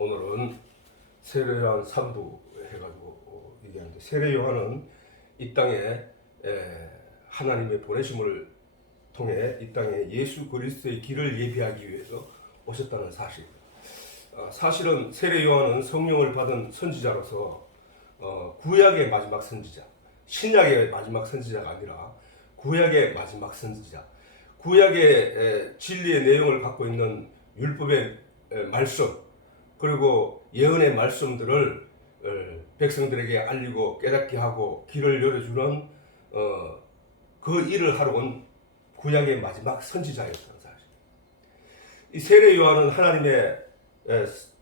오늘은 세례요한 3부 해가지고 얘기하는데, 세례요한은 이 땅에 하나님의 보내심을 통해 이 땅에 예수 그리스도의 길을 예비하기 위해서 오셨다는 사실입니다. 사실은 세례요한은 성령을 받은 선지자로서 구약의 마지막 선지자, 신약의 마지막 선지자가 아니라 구약의 마지막 선지자, 구약의 진리의 내용을 갖고 있는 율법의 말씀, 그리고 예언의 말씀들을 백성들에게 알리고 깨닫게 하고 길을 열어주는 그 일을 하러 온 구약의 마지막 선지자였다는 사실. 이 세례 요한은 하나님의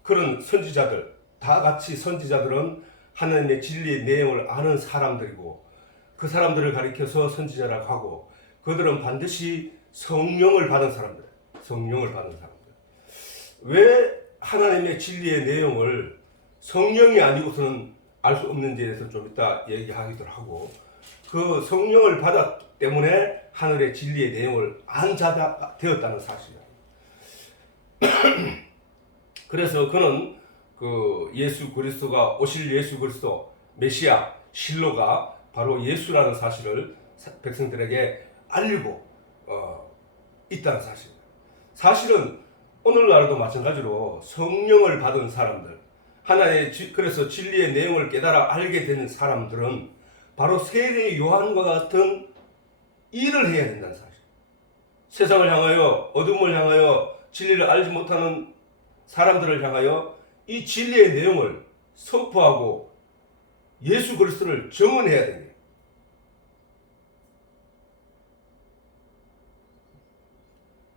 그런 선지자들, 다 같이 선지자들은 하나님의 진리의 내용을 아는 사람들이고, 그 사람들을 가리켜서 선지자라고 하고, 그들은 반드시 성령을 받은 사람들, 성령을 받은 사람들. 왜 하나님의 진리의 내용을 성령이 아니고서는 알 수 없는지에 대해서 좀 이따 얘기하기도 하고, 그 성령을 받았기 때문에 하늘의 진리의 내용을 안 자가 되었다는 사실이에요. 그래서 그는 그 예수 그리스도가 오실 예수 그리스도 메시아 실로가 바로 예수라는 사실을 백성들에게 알리고 있다는 사실입니다. 사실은 오늘날도 마찬가지로 성령을 받은 사람들, 하나의 그래서 진리의 내용을 깨달아 알게 된 사람들은 바로 세례 요한과 같은 일을 해야 된다는 사실. 세상을 향하여, 어둠을 향하여, 진리를 알지 못하는 사람들을 향하여 이 진리의 내용을 선포하고 예수 그리스도를 증언해야 됩니다.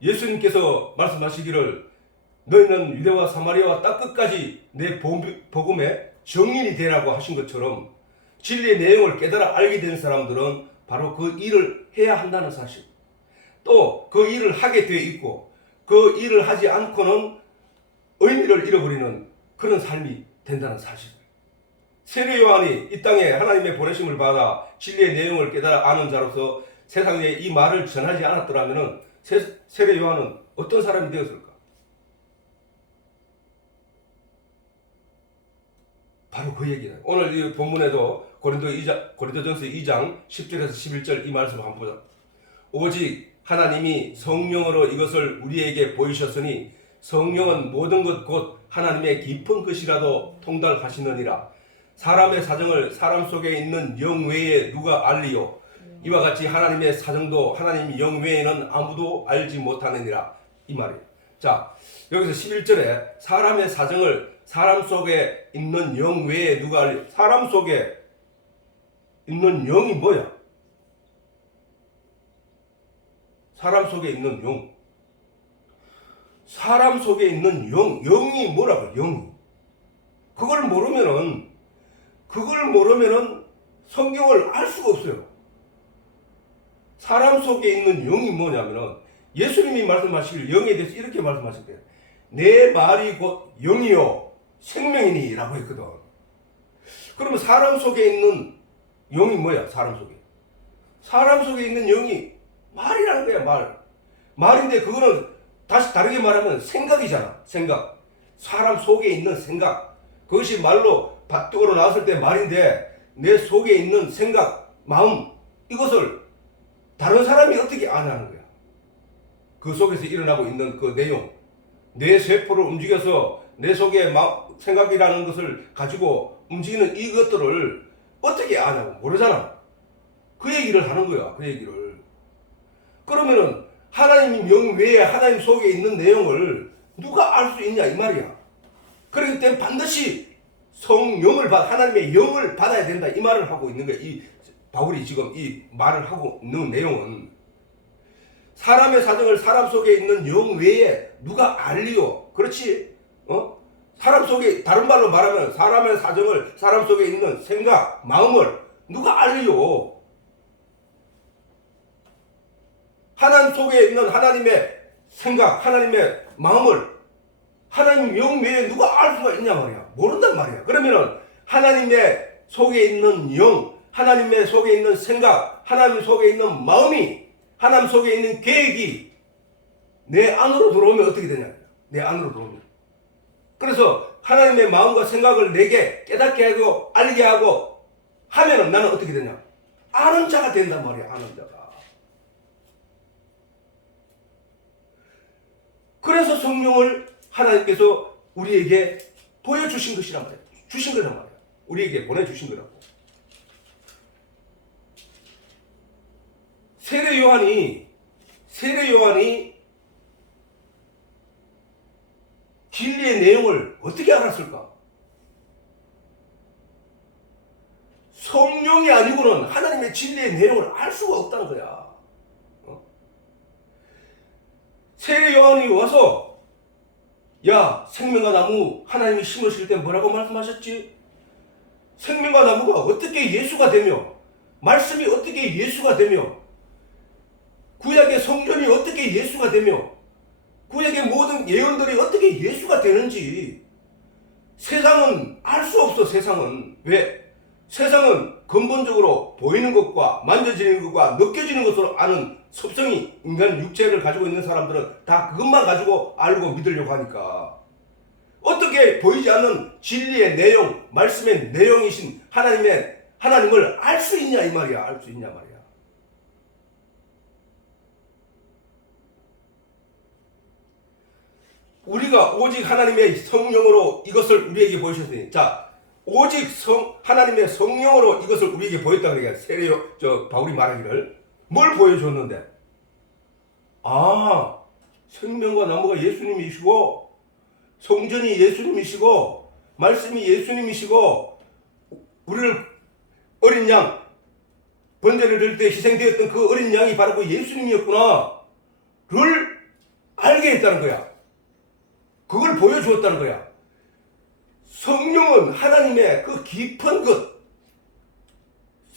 예수님께서 말씀하시기를 너희는 유대와 사마리아와 땅 끝까지 내 복음의 증인이 되라고 하신 것처럼, 진리의 내용을 깨달아 알게 된 사람들은 바로 그 일을 해야 한다는 사실, 또 그 일을 하게 되어 있고, 그 일을 하지 않고는 의미를 잃어버리는 그런 삶이 된다는 사실. 세례 요한이 이 땅에 하나님의 보내심을 받아 진리의 내용을 깨달아 아는 자로서 세상에 이 말을 전하지 않았더라면 세례 요한은 어떤 사람이 되었을까? 바로 그 얘기는 오늘 이 본문에도 고린도전서 2장 10절에서 11절 이 말씀을 한번 보자. 오직 하나님이 성령으로 이것을 우리에게 보이셨으니 성령은 모든 것 곧 하나님의 깊은 것이라도 통달하시느니라. 사람의 사정을 사람 속에 있는 영 외에 누가 알리요? 이와 같이 하나님의 사정도 하나님 영 외에는 아무도 알지 못하느니라. 이 말이에요. 자, 여기서 11절에 사람의 사정을 사람 속에 있는 영 외에 누가 알리요? 사람 속에 있는 영이 뭐야? 사람 속에 있는 영. 사람 속에 있는 영이 뭐라고? 영이. 그걸 모르면은 성경을 알 수가 없어요. 사람 속에 있는 영이 뭐냐면은 예수님이 말씀하시길 영에 대해서 이렇게 말씀하셨대요. 내 말이 곧 영이요 생명이니 라고 했거든. 그러면 사람 속에 있는 영이 뭐야? 사람 속에 있는 영이 말이라는 거야. 말인데 그거는 다시 다르게 말하면 생각이잖아. 생각. 사람 속에 있는 생각. 그것이 말로 밭으로 나왔을 때 말인데, 내 속에 있는 생각, 마음, 이것을 다른 사람이 어떻게 아냐는 거야. 그 속에서 일어나고 있는 그 내용, 내 세포를 움직여서 내 속에 생각이라는 것을 가지고 움직이는 이것들을 어떻게 아냐고. 모르잖아. 그 얘기를 하는 거야. 그 얘기를. 그러면은 하나님 영 외에 하나님 속에 있는 내용을 누가 알 수 있냐 이 말이야. 그렇기 때문에 반드시 성령을 하나님의 영을 받아야 된다 이 말을 하고 있는 거야. 이 바울이 지금 이 말을 하고 있는 내용은 사람의 사정을 사람 속에 있는 영 외에 누가 알리요? 그렇지? 사람 속에, 다른 말로 말하면 사람의 사정을 사람 속에 있는 생각, 마음을 누가 알리요? 하나님 속에 있는 하나님의 생각, 하나님의 마음을 하나님 영 외에 누가 알 수가 있냐 말이야. 모른단 말이야. 그러면은 하나님의 속에 있는 영, 하나님의 속에 있는 생각, 하나님 속에 있는 마음이, 하나님 속에 있는 계획이 내 안으로 들어오면 어떻게 되냐. 내 안으로 들어오면 그래서 하나님의 마음과 생각을 내게 깨닫게 하고 알게 하고 하면은 나는 어떻게 되냐? 아는 자가 된단 말이야. 아는 자가. 그래서 성령을 하나님께서 우리에게 보여주신 것이란 말이야. 주신 거란 말이야. 우리에게 보내주신 거라고. 세례 요한이 진리의 내용을 어떻게 알았을까? 성령이 아니고는 하나님의 진리의 내용을 알 수가 없다는 거야. 세례 요한이 와서 야, 생명과 나무 하나님이 심으실 때 뭐라고 말씀하셨지? 생명과 나무가 어떻게 예수가 되며 말씀이 어떻게 예수가 되며 구약의 성전이 어떻게 예수가 되며 구약의 모든 예언들이 어떻게 예수가 되는지 세상은 알 수 없어. 세상은. 왜? 세상은 근본적으로 보이는 것과 만져지는 것과 느껴지는 것으로 아는 섭성이 인간 육체를 가지고 있는 사람들은 다 그것만 가지고 알고 믿으려고 하니까 어떻게 보이지 않는 진리의 내용, 말씀의 내용이신 하나님을 알 수 있냐 이 말이야. 알 수 있냐 말이야. 우리가 오직 하나님의 성령으로 이것을 우리에게 보여주셨으니, 자, 오직 하나님의 성령으로 이것을 우리에게 보였다 그래요. 바울이 말하기를 뭘 보여줬는데? 아, 생명과 나무가 예수님이시고 성전이 예수님이시고 말씀이 예수님이시고 우리를 어린 양 번제를 드릴 때 희생되었던 그 어린 양이 바로 그 예수님이었구나를 알게 했다는 거야. 그걸 보여주었다는 거야. 성령은 하나님의 그 깊은 것,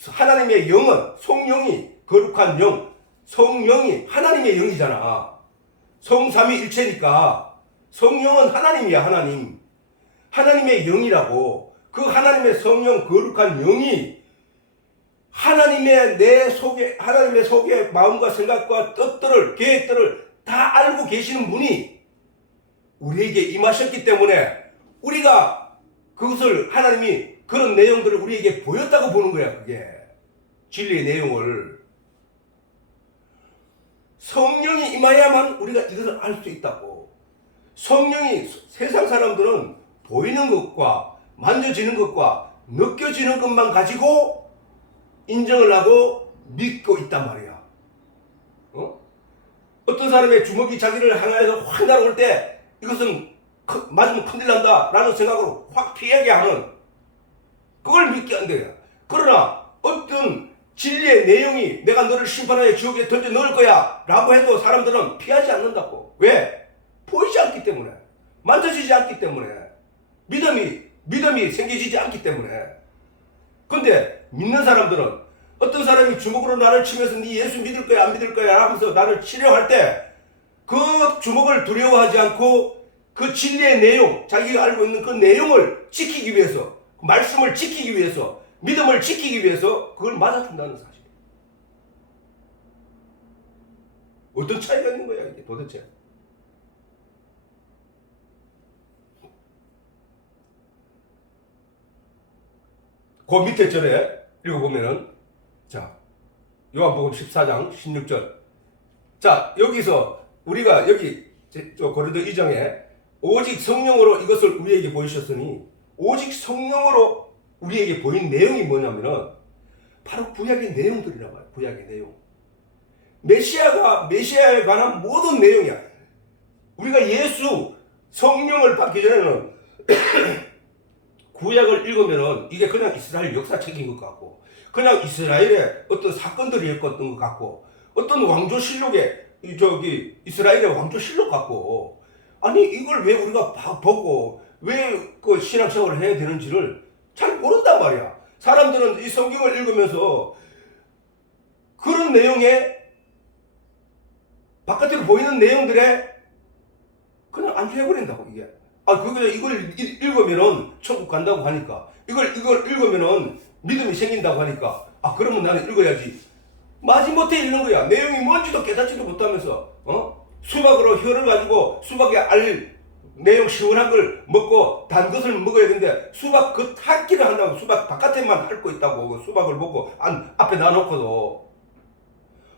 하나님의 영은 성령이 거룩한 영, 성령이 하나님의 영이잖아. 성삼위일체니까 성령은 하나님이야. 하나님. 하나님의 영이라고. 그 하나님의 성령 거룩한 영이 하나님의 속에 마음과 생각과 뜻들을, 계획들을 다 알고 계시는 분이 우리에게 임하셨기 때문에 우리가 그것을 하나님이 그런 내용들을 우리에게 보였다고 보는 거야. 그게 진리의 내용을 성령이 임해야만 우리가 이것을 알 수 있다고. 성령이 세상 사람들은 보이는 것과 만져지는 것과 느껴지는 것만 가지고 인정을 하고 믿고 있단 말이야. 어떤 사람의 주먹이 자기를 향해서 확 날아올 때 이것은 맞으면 큰일 난다 라는 생각으로 확 피하게 하는, 그걸 믿게 안 돼요. 그러나 어떤 진리의 내용이 내가 너를 심판하여 지옥에 던져 넣을 거야 라고 해도 사람들은 피하지 않는다고. 왜? 보이지 않기 때문에, 만져지지 않기 때문에, 믿음이 생겨지지 않기 때문에. 근데 믿는 사람들은 어떤 사람이 주먹으로 나를 치면서 네 예수 믿을 거야 안 믿을 거야 하면서 나를 치료할 때 그 주먹을 두려워하지 않고 그 진리의 내용, 자기가 알고 있는 그 내용을 지키기 위해서, 말씀을 지키기 위해서, 믿음을 지키기 위해서 그걸 맞아준다는 사실. 어떤 차이가 있는 거야 이게 도대체? 그 밑에 절에 읽어보면은, 자, 요한복음 14장 16절. 자, 여기서 우리가 여기 고린도 2장에 오직 성령으로 이것을 우리에게 보이셨으니, 오직 성령으로 우리에게 보인 내용이 뭐냐면은 바로 구약의 내용들이란 말이야. 구약의 내용. 메시아에 관한 모든 내용이야. 우리가 예수 성령을 받기 전에는 구약을 읽으면은 이게 그냥 이스라엘 역사책인 것 같고, 그냥 이스라엘의 어떤 사건들이었던 것 같고, 어떤 왕조실록에 이스라엘의 왕조실록 같고, 아니 이걸 왜 우리가 보고 왜 그 신학생활을 해야 되는지를 잘 모른단 말이야. 사람들은 이 성경을 읽으면서 그런 내용에 바깥으로 보이는 내용들에 그냥 안주해버린다고. 이게 이걸 읽으면은 천국 간다고 하니까, 이걸 읽으면은 믿음이 생긴다고 하니까, 그러면 나는 읽어야지. 마지못해 읽는 거야. 내용이 뭔지도 깨닫지도 못하면서, 수박으로 혀를 가지고 수박의 내용 시원한 걸 먹고 단 것을 먹어야 되는데 수박 그 핥기를 한다고 수박 바깥에만 핥고 있다고 수박을 먹고 앞에 놔놓고도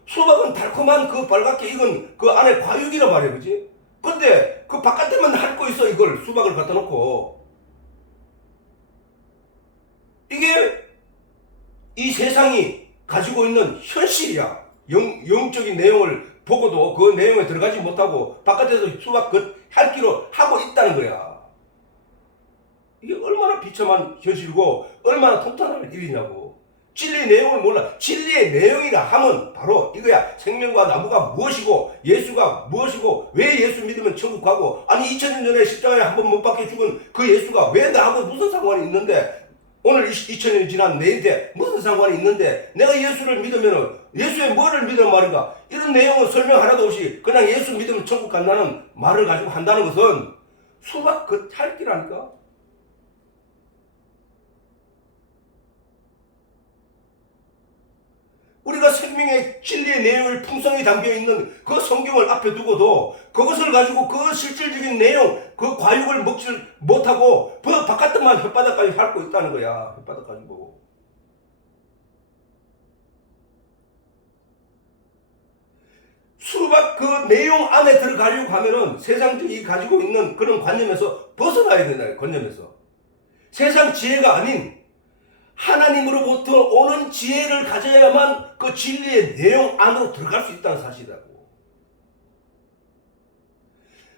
수박은 달콤한 그 빨갛게 익은 그 안에 과육이란 말이야 그지? 근데 그 바깥에만 핥고 있어 이걸 수박을 갖다 놓고 이게 이 세상이 가지고 있는 현실이야. 영적인 내용을 보고도 그 내용에 들어가지 못하고 바깥에서 수박 그 핥기로 하고 있다는 거야. 이게 얼마나 비참한 현실이고 얼마나 통탄할 일이냐고. 진리의 내용을 몰라. 진리의 내용이라 하면 바로 이거야. 생명과 나무가 무엇이고 예수가 무엇이고 왜 예수 믿으면 천국 가고 아니 2000년 전에 십자가에 한 번 못 박혀 죽은 그 예수가 왜 나하고 무슨 상관이 있는데 오늘 2000년이 지난 내인데 무슨 상관이 있는데 내가 예수를 믿으면 예수의 뭐를 믿으면 말인가 이런 내용은 설명 하나도 없이 그냥 예수 믿으면 천국 간다는 말을 가지고 한다는 것은 수박 그 핥기라니까. 우리가 생명의 진리의 내용을 풍성히 담겨있는 그 성경을 앞에 두고도 그것을 가지고 그 실질적인 내용 그 과육을 먹지 못하고 그 바깥만 혓바닥까지 밟고 있다는 거야. 혓바닥 가지고. 수박 그 내용 안에 들어가려고 하면은 세상적이 가지고 있는 그런 관념에서 벗어나야 된다는 관념에서. 세상 지혜가 아닌 하나님으로부터 오는 지혜를 가져야만 그 진리의 내용 안으로 들어갈 수 있다는 사실이라고.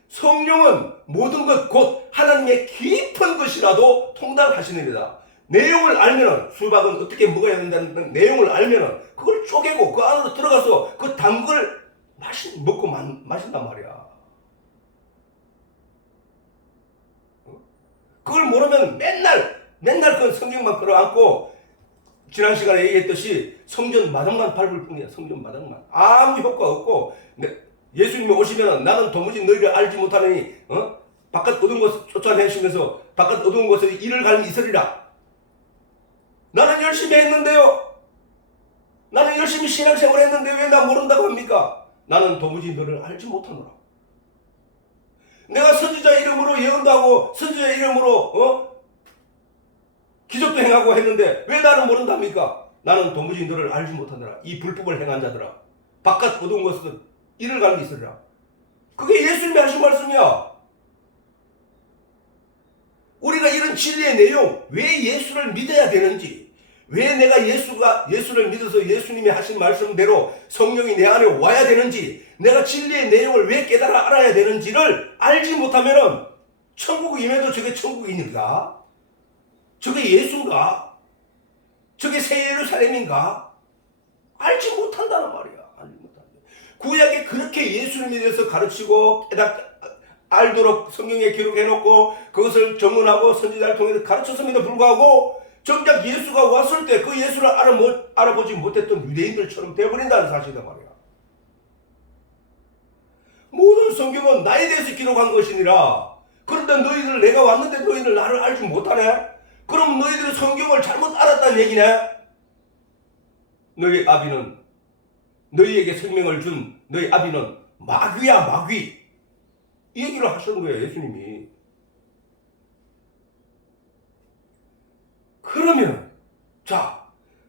성령은 모든 것 곧 하나님의 깊은 것이라도 통달하시느니라. 내용을 알면은 수박은 어떻게 먹어야 된다는 내용을 알면은 그걸 쪼개고 그 안으로 들어가서 그 단 걸 먹고 마신단 말이야. 그걸 모르면 맨날 그 성경만 끌어안고 지난 시간에 얘기했듯이 성전 마당만 밟을 뿐이야. 성전 마당만 아무 효과 없고 예수님이 오시면 나는 도무지 너희를 알지 못하느니 바깥 어두운 곳을 쫓아내시면서 바깥 어두운 곳에 이를 갈미 있으리라. 나는 열심히 했는데요. 나는 열심히 신앙생활 했는데 왜 나 모른다고 합니까? 나는 도무지 너를 알지 못하노라. 내가 선지자 이름으로 예언도 하고 선지자 이름으로 기적도 행하고 했는데 왜 나는 모른답니까? 나는 도무지 너를 알지 못하더라. 이 불법을 행한 자들아. 바깥 어두운 곳에서 이를 갈미 있으리라. 그게 예수님이 하신 말씀이야. 우리가 이런 진리의 내용, 왜 예수를 믿어야 되는지, 왜 내가 예수를 믿어서 예수님이 하신 말씀대로 성령이 내 안에 와야 되는지, 내가 진리의 내용을 왜 깨달아 알아야 되는지를 알지 못하면은 천국 임해도 저게 천국이니까? 저게 예수인가? 저게 새 예루살렘인가? 알지 못한다는 말이야. 알지 못한다. 구약에 그렇게 예수님에 대해서 가르치고 알도록 성경에 기록해놓고 그것을 정언하고 선지자를 통해서 가르쳤음에도 불구하고 정작 예수가 왔을 때 그 예수를 알아보지 못했던 유대인들처럼 되어버린다는 사실이란 말이야. 모든 성경은 나에 대해서 기록한 것이니라. 그런데 너희들 내가 왔는데 너희들 나를 알지 못하네? 그럼 너희들은 성경을 잘못 알았다는 얘기네? 너희 아비는 너희에게 생명을 준 너희 아비는 마귀야 마귀. 이 얘기를 하시는 거예요 예수님이.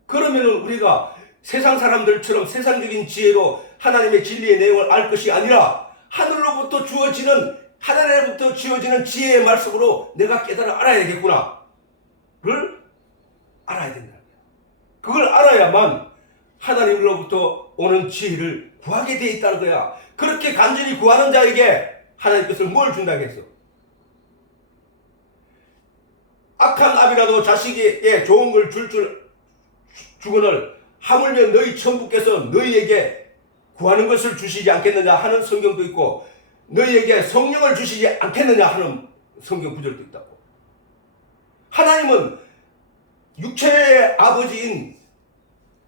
그러면은 우리가 세상 사람들처럼 세상적인 지혜로 하나님의 진리의 내용을 알 것이 아니라 하늘로부터 주어지는 지혜의 말씀으로 내가 깨달아 알아야 되겠구나. 를 알아야 된다. 그걸 알아야만 하나님으로부터 오는 지혜를 구하게 돼 있다는 거야. 그렇게 간절히 구하는 자에게 하나님께서 뭘 준다고 했어? 악한 아비라도 자식에게 좋은 걸 주거늘 하물며 너희 천부께서 너희에게 구하는 것을 주시지 않겠느냐 하는 성경도 있고 너희에게 성령을 주시지 않겠느냐 하는 성경 구절도 있다고. 하나님은 육체의 아버지인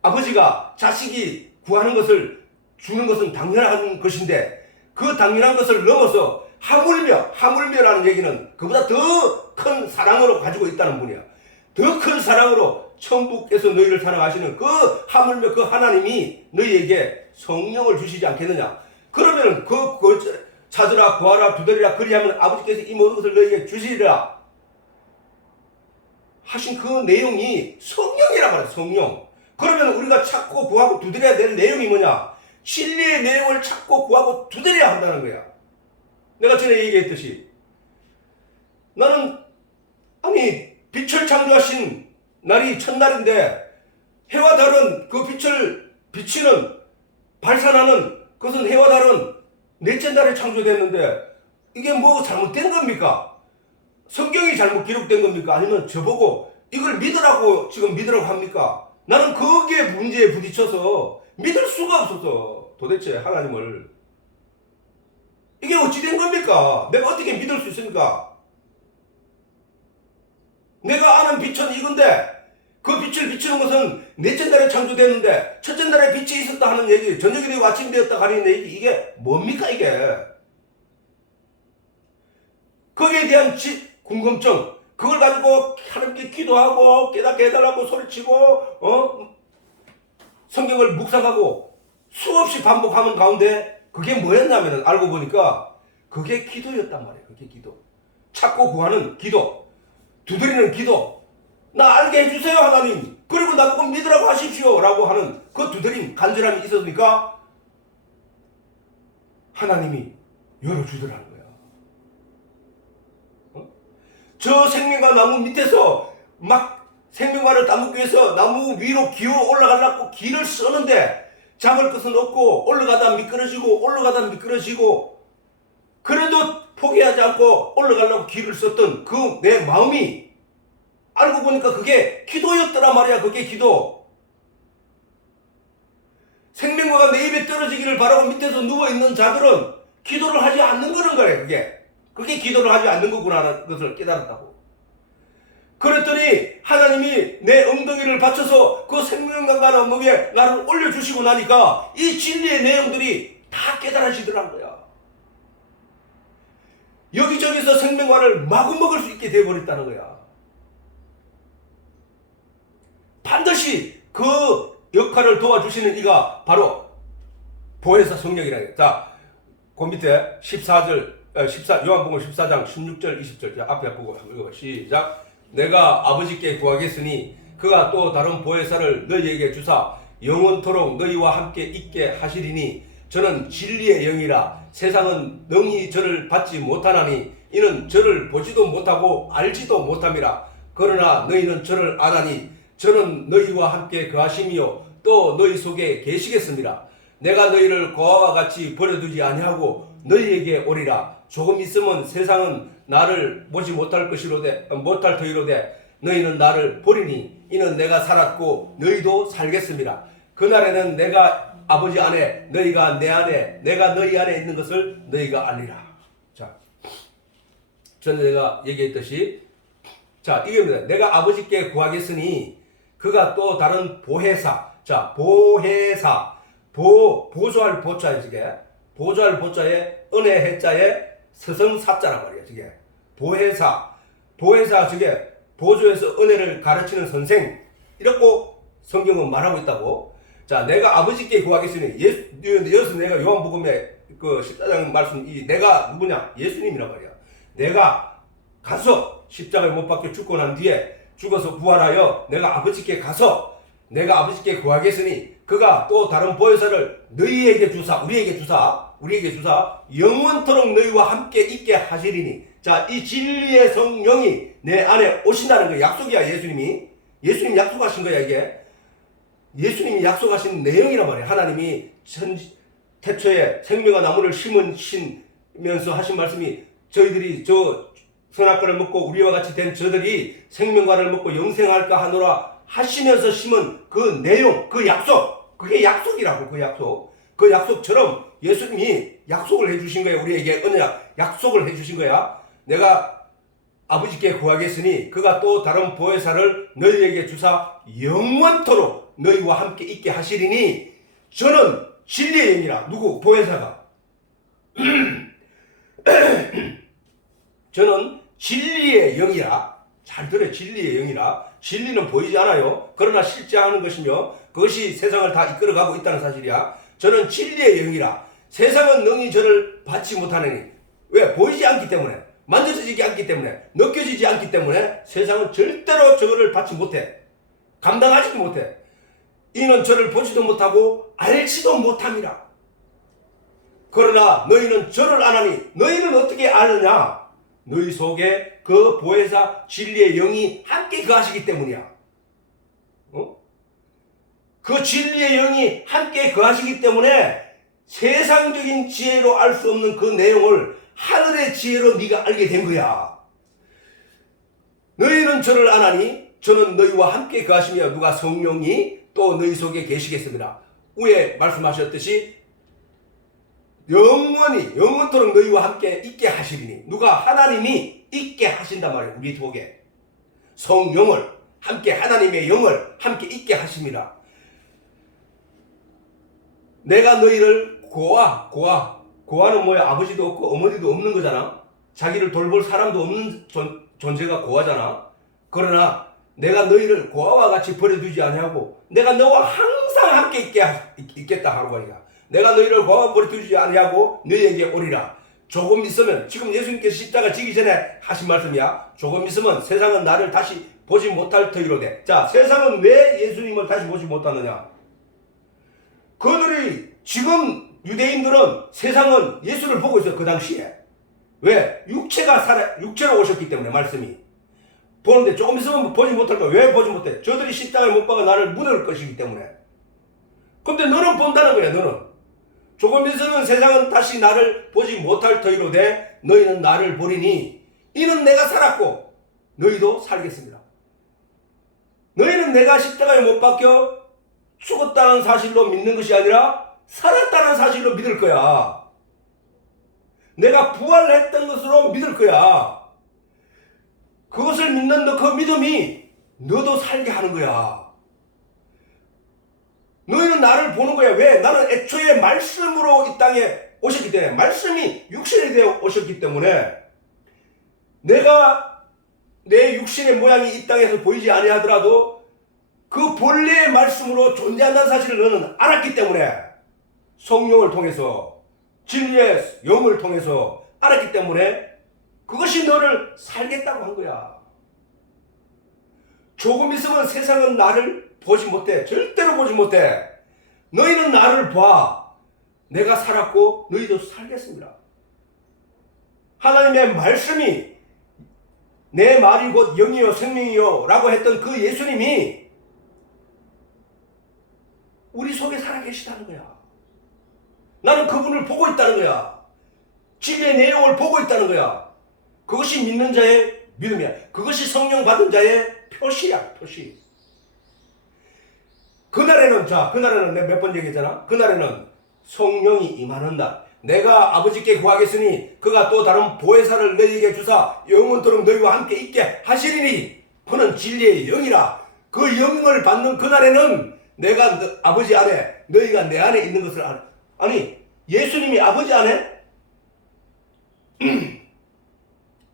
아버지가 자식이 구하는 것을 주는 것은 당연한 것인데 그 당연한 것을 넘어서 하물며라는 얘기는 그보다 더 큰 사랑으로 가지고 있다는 분이야. 더 큰 사랑으로 천부께서 너희를 사랑하시는 그 하물며 그 하나님이 너희에게 성령을 주시지 않겠느냐. 그러면 그 찾으라 구하라 두드리라 그리하면 아버지께서 이 모든 것을 너희에게 주시리라 하신 그 내용이 성령이란 말이에요. 성령. 그러면 우리가 찾고 구하고 두드려야 되는 내용이 뭐냐? 진리의 내용을 찾고 구하고 두드려야 한다는 거야. 내가 전에 얘기했듯이 나는 아니 빛을 창조하신 날이 첫날인데 해와 달은 그 빛을 비치는 발산하는 그것은 해와 달은 넷째 날에 창조됐는데 이게 뭐 잘못된 겁니까? 성경이 잘못 기록된 겁니까? 아니면 저보고 이걸 믿으라고 지금 믿으라고 합니까? 나는 거기에 문제에 부딪혀서 믿을 수가 없어서 도대체 하나님을 이게 어찌 된 겁니까? 내가 어떻게 믿을 수 있습니까? 내가 아는 빛은 이건데 그 빛을 비추는 것은 넷째 날에 창조됐는데 첫째 날에 빛이 있었다 하는 얘기, 저녁이 되고 아침이 되었다 가리는 얘기, 이게 뭡니까 이게? 거기에 대한 궁금증, 그걸 가지고 하나님께 기도하고 깨닫게 해달라고 소리치고 성경을 묵상하고 수없이 반복하는 가운데 그게 뭐였냐면 알고 보니까 그게 기도였단 말이에요. 그게 기도. 찾고 구하는 기도, 두드리는 기도. 나 알게 해주세요 하나님. 그리고 나보고 믿으라고 하십시오 라고 하는 그 두드림, 간절함이 있었으니까 하나님이 열어주더라는 거야. 저 생명과 나무 밑에서 막 생명과를 따먹기 위해서 나무 위로 기어 올라가려고 길을 쓰는데 잡을 것은 없고 올라가다 미끄러지고 그래도 포기하지 않고 올라가려고 길을 썼던 그 내 마음이 알고 보니까 그게 기도였더라 말이야. 그게 기도. 생명과가 내 입에 떨어지기를 바라고 밑에서 누워있는 자들은 기도를 하지 않는 거는 거예요. 그게 기도를 하지 않는 거구나 그것을 깨달았다고. 그랬더니 하나님이 내 엉덩이를 받쳐서 그 생명강과 나무에 나를 올려주시고 나니까 이 진리의 내용들이 다 깨달아지더란 거야. 여기저기서 생명과를 마구 먹을 수 있게 되어버렸다는 거야. 반드시 그 역할을 도와주시는 이가 바로 보혜사 성령이라는 거야. 자, 그 밑에 14요한복음 14장 16절 20절 자, 앞에 보고 한번 읽어봐. 시작. 내가 아버지께 구하겠으니 그가 또 다른 보혜사를 너희에게 주사 영원토록 너희와 함께 있게 하시리니 저는 진리의 영이라 세상은 능히 저를 받지 못하나니 이는 저를 보지도 못하고 알지도 못함이라. 그러나 너희는 저를 아나니 저는 너희와 함께 거하심이요 또 너희 속에 계시겠습니다. 내가 너희를 고아와 같이 버려두지 아니하고 너희에게 오리라. 조금 있으면 세상은 나를 보지 못할 터이로되 너희는 나를 보리니 이는 내가 살았고 너희도 살겠습니다. 그날에는 내가 아버지 안에 너희가 내 안에 내가 너희 안에 있는 것을 너희가 알리라. 자, 전에 내가 얘기했듯이 자 이겁니다. 내가 아버지께 구하겠으니 그가 또 다른 보혜사. 자, 보혜사. 보조할 보자에 저게 보조할 보자에 은혜 해자에 서성 사자란 말이야. 저게 보혜사 저게 보조에서 은혜를 가르치는 선생 이라고 성경은 말하고 있다고. 자, 내가 아버지께 구하겠으니 여기서 내가 요한복음에 그 14장 말씀 이 내가 누구냐? 예수님이란 말이야. 내가 가서 십자가에 못 박혀 죽고 난 뒤에 죽어서 부활하여 내가 아버지께 가서 내가 아버지께 구하겠으니 그가 또 다른 보혜사를 너희에게 주사 우리에게 주사 영원토록 너희와 함께 있게 하시리니. 자, 이 진리의 성령이 내 안에 오신다는 거 약속이야. 예수님이 약속하신 거야. 이게 예수님이 약속하신 내용이란 말이야. 하나님이 태초에 생명과 나무를 심으시면서 하신 말씀이 저희들이 저 선악과를 먹고 우리와 같이 된 저들이 생명과를 먹고 영생할까 하노라 하시면서 심은 그 내용, 그 약속, 그게 약속이라고. 그 약속처럼 예수님이 약속을 해주신 거야. 우리에게 언약 약속을 해주신 거야. 내가 아버지께 구하겠으니 그가 또 다른 보혜사를 너희에게 주사 영원토록 너희와 함께 있게 하시리니 저는 진리의 영이라. 누구? 보혜사가. 저는 진리의 영이라. 잘 들어. 진리의 영이라. 진리는 보이지 않아요. 그러나 실제 하는 것이며 그것이 세상을 다 이끌어가고 있다는 사실이야. 저는 진리의 영이라. 세상은 능히 저를 받지 못하느니. 왜? 보이지 않기 때문에, 만져지지 않기 때문에, 느껴지지 않기 때문에 세상은 절대로 저를 받지 못해. 감당하지도 못해. 이는 저를 보지도 못하고 알지도 못함이라. 그러나 너희는 저를 아나니 너희는 어떻게 아느냐? 너희 속에 그 보혜사 진리의 영이 함께 거하시기 때문이야. 그 진리의 영이 함께 거하시기 때문에 세상적인 지혜로 알 수 없는 그 내용을 하늘의 지혜로 네가 알게 된 거야. 너희는 저를 아나니 저는 너희와 함께 거하시며 누가 성령이 또 너희 속에 계시겠습니다. 위에 말씀하셨듯이 영원토록 너희와 함께 있게 하시리니. 누가? 하나님이 있게 하신단 말이에요. 우리 속에 성령을 함께, 하나님의 영을 함께 있게 하십니다. 내가 너희를 고아는 뭐야? 아버지도 없고 어머니도 없는 거잖아. 자기를 돌볼 사람도 없는 존재가 고아잖아. 그러나 내가 너희를 고아와 같이 버려두지 아니하고 내가 너와 항상 함께 있겠다 하고 하니까, 내가 너희를 고아와 버려두지 아니하고 너희에게 오리라. 조금 있으면, 지금 예수님께서 십자가 지기 전에 하신 말씀이야. 조금 있으면 세상은 나를 다시 보지 못할 터이로되. 자, 세상은 왜 예수님을 다시 보지 못하느냐? 그들이, 지금 유대인들은 세상은 예수를 보고 있어요. 그 당시에. 왜? 육체로 오셨기 때문에. 말씀이 보는데 조금 있으면 보지 못할 거야. 왜 보지 못해? 저들이 십자가에 못 박아 나를 묻을 것이기 때문에. 근데 너는 본다는 거야. 너는 조금 있으면 세상은 다시 나를 보지 못할 터이로되 너희는 나를 보리니 이는 내가 살았고 너희도 살겠습니다. 너희는 내가 십자가에 못 박혀 죽었다는 사실로 믿는 것이 아니라 살았다는 사실로 믿을 거야. 내가 부활했던 것으로 믿을 거야. 그것을 믿는 그 믿음이 너도 살게 하는 거야. 너희는 나를 보는 거야. 왜? 나는 애초에 말씀으로 이 땅에 오셨기 때문에, 말씀이 육신이 되어 오셨기 때문에, 내가 내 육신의 모양이 이 땅에서 보이지 아니하더라도 그 본래의 말씀으로 존재한다는 사실을 너는 알았기 때문에, 성령을 통해서, 진리의 영을 통해서 알았기 때문에 그것이 너를 살겠다고 한 거야. 조금 있으면 세상은 나를 보지 못해. 절대로 보지 못해. 너희는 나를 봐. 내가 살았고 너희도 살겠습니다. 하나님의 말씀이, 내 말이 곧 영이요 생명이요 라고 했던 그 예수님이 우리 속에 살아계시다는 거야. 나는 그분을 보고 있다는 거야. 진리의 내용을 보고 있다는 거야. 그것이 믿는 자의 믿음이야. 그것이 성령 받은 자의 표시야. 표시. 그날에는 내가 몇 번 얘기했잖아. 그날에는 성령이 임하는 날. 내가 아버지께 구하겠으니 그가 또 다른 보혜사를 너희에게 주사 영원토록 너희와 함께 있게 하시리니 그는 진리의 영이라. 그 영을 받는 그날에는 내가 아버지 안에, 너희가 내 안에 있는 것을 알아. 아니, 예수님이 아버지 안에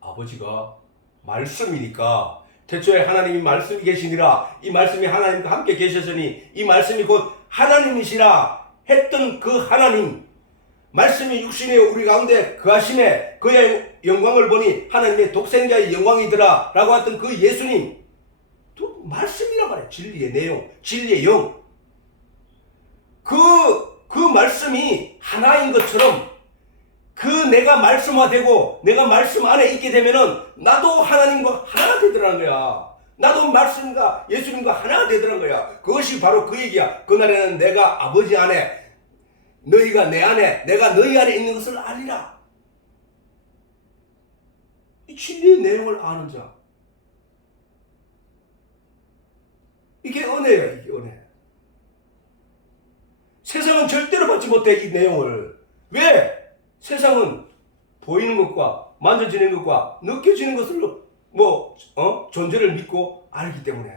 아버지가 말씀이니까, 태초에 하나님이 말씀이 계시니라. 이 말씀이 하나님과 함께 계셨으니 이 말씀이 곧 하나님이시라 했던 그 하나님, 말씀이 육신에 우리 가운데 거하심에 그의 영광을 보니 하나님의 독생자의 영광이더라 라고 했던 그 예수님, 또 말씀이란 말이야. 진리의 내용, 진리의 영. 그 말씀이 하나인 것처럼, 그 내가 말씀화되고 내가 말씀 안에 있게 되면은 나도 하나님과 하나가 되더라는 거야. 나도 말씀과 예수님과 하나가 되더라는 거야. 그것이 바로 그 얘기야. 그날에는 내가 아버지 안에, 너희가 내 안에, 내가 너희 안에 있는 것을 알리라. 이 진리의 내용을 아는 자, 이게 은혜야. 이게 은혜. 세상은 절대로 받지 못해. 이 내용을. 왜? 세상은 보이는 것과 만져지는 것과 느껴지는 것으로 존재를 믿고 알기 때문에.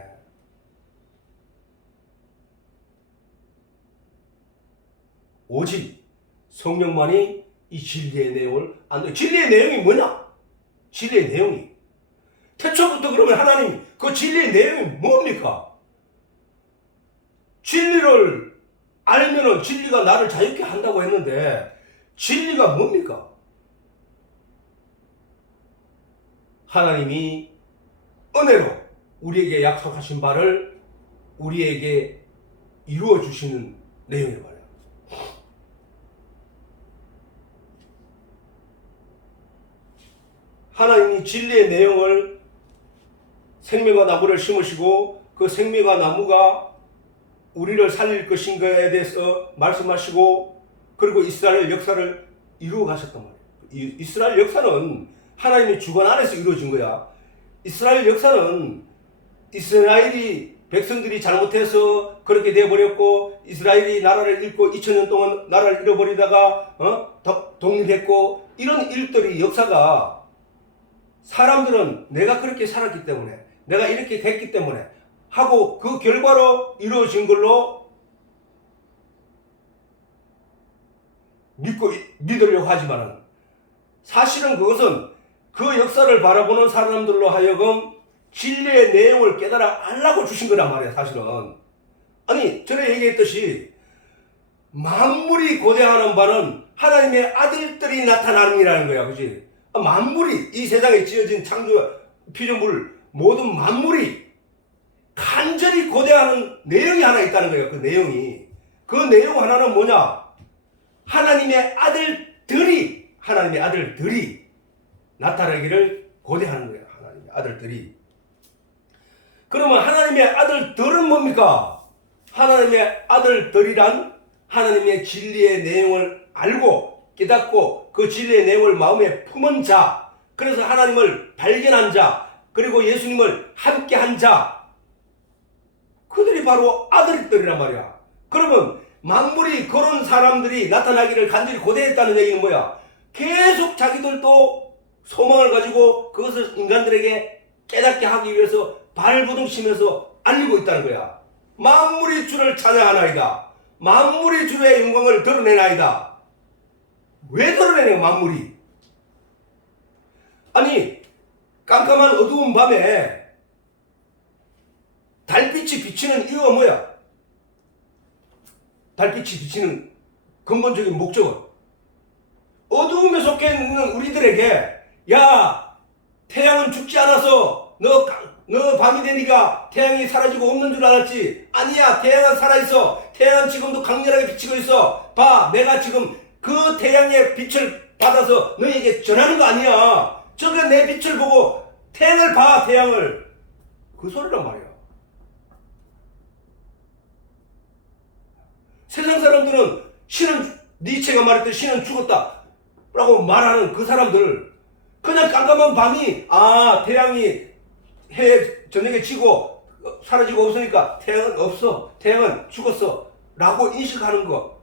오직 성령만이 이 진리의 내용을 안다. 진리의 내용이 뭐냐? 진리의 내용이, 태초부터 그러면 하나님 그 진리의 내용이 뭡니까? 진리를 알면은 진리가 나를 자유케 한다고 했는데, 진리가 뭡니까? 하나님이 은혜로 우리에게 약속하신 바를 우리에게 이루어 주시는 내용이란 말이에요. 하나님이 진리의 내용을 생명과 나무를 심으시고 그 생명과 나무가 우리를 살릴 것인가에 대해서 말씀하시고 그리고 이스라엘 역사를 이루어 가셨단 말이에요. 이스라엘 역사는 하나님의 주관 안에서 이루어진 거야. 이스라엘 역사는 이스라엘이 백성들이 잘못해서 그렇게 되어버렸고 이스라엘이 나라를 잃고 2000년 동안 나라를 잃어버리다가 독립했고 이런 일들이 역사가 사람들은 내가 그렇게 살았기 때문에 내가 이렇게 됐기 때문에 하고 그 결과로 이루어진 걸로 믿으려고 하지만은 사실은 그것은 그 역사를 바라보는 사람들로 하여금 진리의 내용을 깨달아 알라고 주신 거란 말이야. 사실은 아니 전에 얘기했듯이 만물이 고대하는 바는 하나님의 아들들이 나타남이라는 거야. 그지? 만물이 이 세상에 지어진 창조 피조물 모든 만물이 간절히 고대하는 내용이 하나 있다는 거예요. 그 내용이 그 내용 하나는 뭐냐? 하나님의 아들들이 나타나기를 고대하는 거예요. 하나님의 아들들이. 그러면 하나님의 아들들은 뭡니까? 하나님의 아들들이란 하나님의 진리의 내용을 알고 깨닫고 그 진리의 내용을 마음에 품은 자, 그래서 하나님을 발견한 자, 그리고 예수님을 함께한 자, 그들이 바로 아들들이란 말이야. 그러면 만물이 그런 사람들이 나타나기를 간절히 고대했다는 얘기는 뭐야? 계속 자기들도 소망을 가지고 그것을 인간들에게 깨닫게 하기 위해서 발버둥 치면서 알리고 있다는 거야. 만물이 주를 찬양하나이다. 만물이 주의 영광을 드러내나이다. 왜 드러내냐 만물이? 아니 깜깜한 어두운 밤에 달빛이 비치는 이유가 뭐야? 달빛이 비치는 근본적인 목적은 어두움에 속해 있는 우리들에게 야 태양은 죽지 않아서 너 밤이 되니까 태양이 사라지고 없는 줄 알았지? 아니야, 태양은 살아있어. 태양은 지금도 강렬하게 비치고 있어. 봐, 내가 지금 그 태양의 빛을 받아서 너에게 전하는 거 아니야. 저게 내 빛을 보고 태양을 봐, 태양을. 그 소리란 말이야. 세상 사람들은 신은 니체가 말했듯 신은 죽었다 라고 말하는 그 사람들, 그냥 깜깜한 밤이 태양이 해 저녁에 지고 사라지고 없으니까 태양은 없어, 태양은 죽었어 라고 인식하는 거,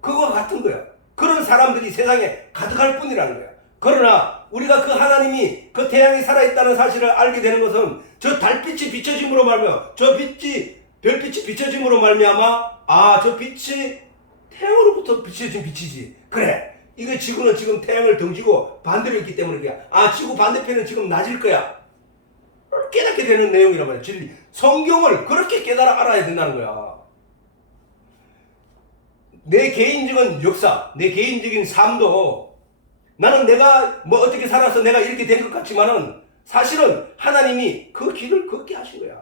그거와 같은 거야. 그런 사람들이 세상에 가득할 뿐이라는 거야. 그러나 우리가 그 하나님이 그 태양이 살아있다는 사실을 알게 되는 것은 저 달빛이 비춰짐으로 말미암아, 저 별빛이 비춰짐으로 말미암아 저 빛이 태양으로부터 비춰진 빛이지. 그래, 이거 지구는 지금 태양을 등지고 반대로 있기 때문에 그래. 지구 반대편은 지금 낮일 거야. 깨닫게 되는 내용이란 말이야. 진리. 성경을 그렇게 깨달아 알아야 된다는 거야. 내 개인적인 역사, 내 개인적인 삶도 나는 내가 뭐 어떻게 살아서 내가 이렇게 된 것 같지만은 사실은 하나님이 그 길을 걷게 하신 거야.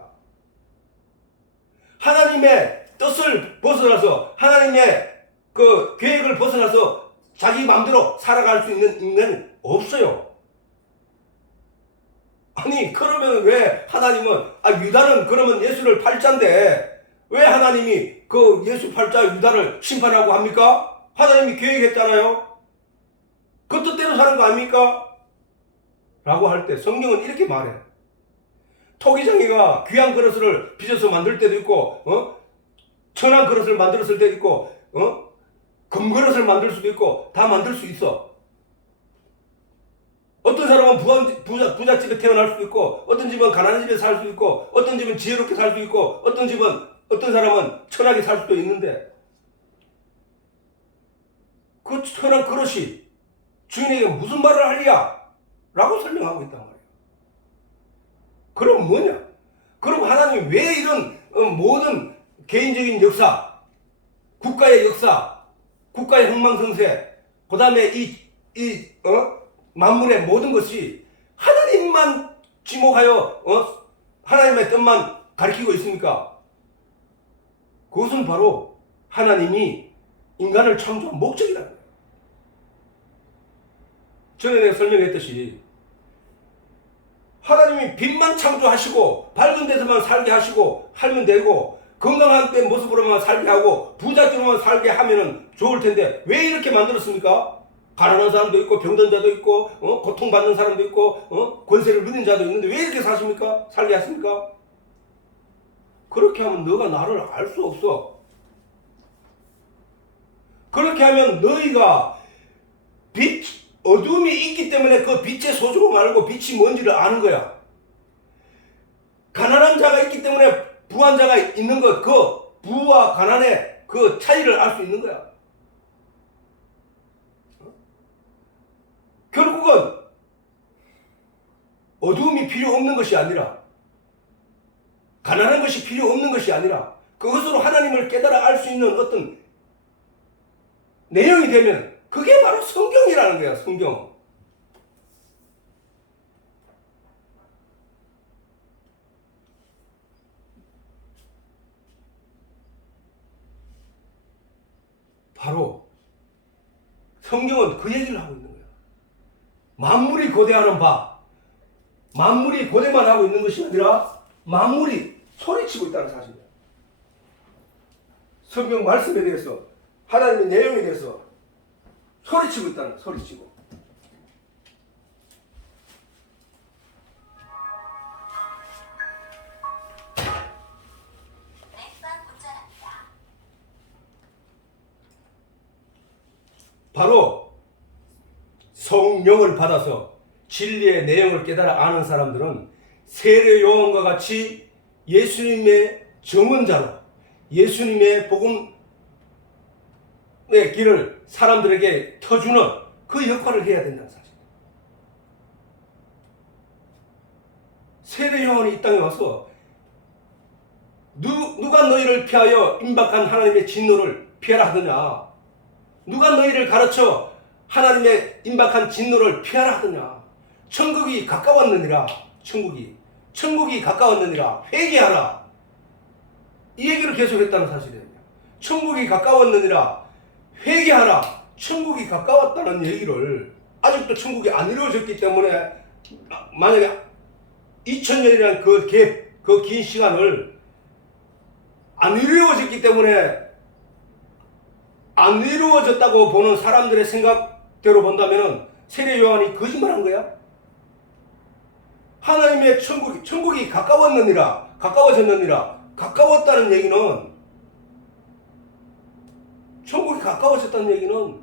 하나님의 뜻을 벗어나서 하나님의 그 계획을 벗어나서 자기 마음대로 살아갈 수 있는 인간은 없어요. 아니 그러면 왜 하나님은 유다는 그러면 예수를 팔자인데 왜 하나님이 그 예수 팔자 유다를 심판하고 합니까? 하나님이 계획했잖아요. 그 뜻대로 사는 거 아닙니까? 라고 할 때 성경은 이렇게 말해. 토기장이가 귀한 그릇을 빚어서 만들 때도 있고 천한 그릇을 만들었을 때도 있고 금그릇을 만들 수도 있고 다 만들 수 있어. 어떤 사람은 부잣집에 태어날 수도 있고 어떤 집은 가난한 집에 살 수도 있고 어떤 집은 지혜롭게 살 수도 있고 어떤 사람은 천하게 살 수도 있는데 그 천한 그릇이 주인에게 무슨 말을 하랴? 라고 설명하고 있단 말이에요. 그럼 뭐냐? 그럼 하나님이 왜 이런 모든 개인적인 역사, 국가의 역사, 국가의 흥망성쇠, 그 다음에 만물의 모든 것이 하나님만 지목하여 하나님의 뜻만 가리키고 있습니까? 그것은 바로 하나님이 인간을 창조한 목적이라는 거예요. 전에 내가 설명했듯이 하나님이 빛만 창조하시고 밝은 데서만 살게 하시고 하면 되고 건강한 때 모습으로만 살게 하고 부자처럼만 살게 하면 좋을 텐데 왜 이렇게 만들었습니까? 가난한 사람도 있고 병든 자도 있고 고통받는 사람도 있고 권세를 누린 자도 있는데 왜 이렇게 사십니까? 살게 하십니까? 그렇게 하면 너가 나를 알 수 없어. 그렇게 하면 너희가 어둠이 있기 때문에 그 빛의 소중함을 알고 빛이 뭔지를 아는 거야. 가난한 자가 있기 때문에 부한 자가 있는 것, 그 부와 가난의 그 차이를 알 수 있는 거야. 결국은 어두움이 필요 없는 것이 아니라 가난한 것이 필요 없는 것이 아니라 그것으로 하나님을 깨달아 알 수 있는 어떤 내용이 되면 그게 바로 성경이라는 거야. 성경. 바로 성경은 그 얘기를 하고 있는 거야. 만물이 고대하는 바, 만물이 고대만 하고 있는 것이 아니라 만물이 소리치고 있다는 사실이야. 성경 말씀에 대해서 하나님의 내용에 대해서 소리치고 있다는 거야. 소리치고. 바로 성령을 받아서 진리의 내용을 깨달아 아는 사람들은 세례 요한과 같이 예수님의 증언자로 예수님의 복음의 길을 사람들에게 터주는 그 역할을 해야 된다는 사실. 세례 요한이 이 땅에 와서 누가 너희를 피하여 임박한 하나님의 진노를 피하라 하더냐? 누가 너희를 가르쳐 하나님의 임박한 진노를 피하라 하더냐? 천국이 가까웠느니라. 천국이 가까웠느니라. 회개하라. 이 얘기를 계속했다는 사실이에요. 천국이 가까웠느니라. 회개하라. 천국이 가까웠다는 얘기를 아직도 천국이 안 이루어졌기 때문에 만약에 2000년이라는 그 긴 시간을 안 이루어졌기 때문에 안 이루어졌다고 보는 사람들의 생각대로 본다면 세례 요한이 거짓말한 거야? 하나님의 천국이 가까워졌느니라. 가까웠다는 얘기는 천국이 가까워졌다는 얘기는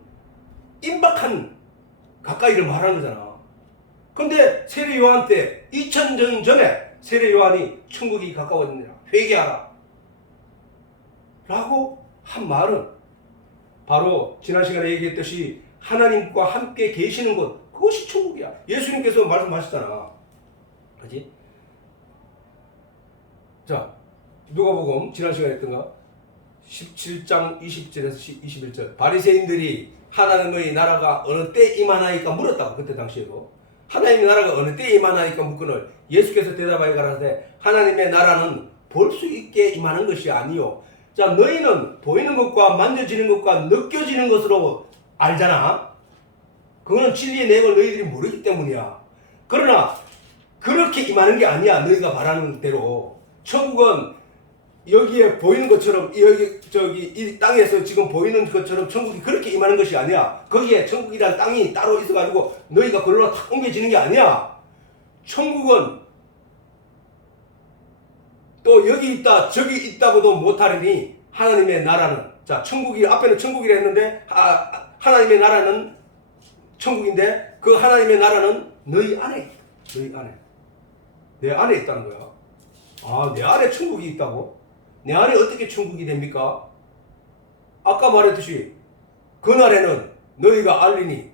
임박한 가까이를 말하는 거잖아. 근데 세례 요한 때 2000년 전에 세례 요한이 천국이 가까워졌느니라. 회개하라. 라고 한 말은 바로 지난 시간에 얘기했듯이 하나님과 함께 계시는 것, 그것이 천국이야. 예수님께서 말씀하셨잖아. 그지? 자, 누가복음 지난 시간에 했던가? 17장 20절에서 21절. 바리새인들이 하나는 너희 나라가 어느 때 임하나이까 물었다고. 그때 당시에도. 하나님의 나라가 어느 때 임하나이까 묻거늘 예수께서 대답하여 가라사대 하나님의 나라는 볼 수 있게 임하는 것이 아니요. 자, 너희는 보이는 것과 만져지는 것과 느껴지는 것으로 알잖아. 그거는 진리의 내용을 너희들이 모르기 때문이야. 그러나 그렇게 임하는 게 아니야. 너희가 말하는 대로. 천국은 여기에 보이는 것처럼 이 땅에서 지금 보이는 것처럼 천국이 그렇게 임하는 것이 아니야. 거기에 천국이란 땅이 따로 있어가지고 너희가 그걸로 탁 옮겨지는 게 아니야. 천국은 또 여기 있다 저기 있다고도 못하리니 하나님의 나라는, 자, 천국이 앞에는 천국이라 했는데 하나님의 나라는 천국인데 그 하나님의 나라는 너희 안에 있다. 너희 안에. 내 안에 있다는 거야. 아, 내 안에 천국이 있다고? 내 안에 어떻게 천국이 됩니까? 아까 말했듯이 그날에는 너희가 알리니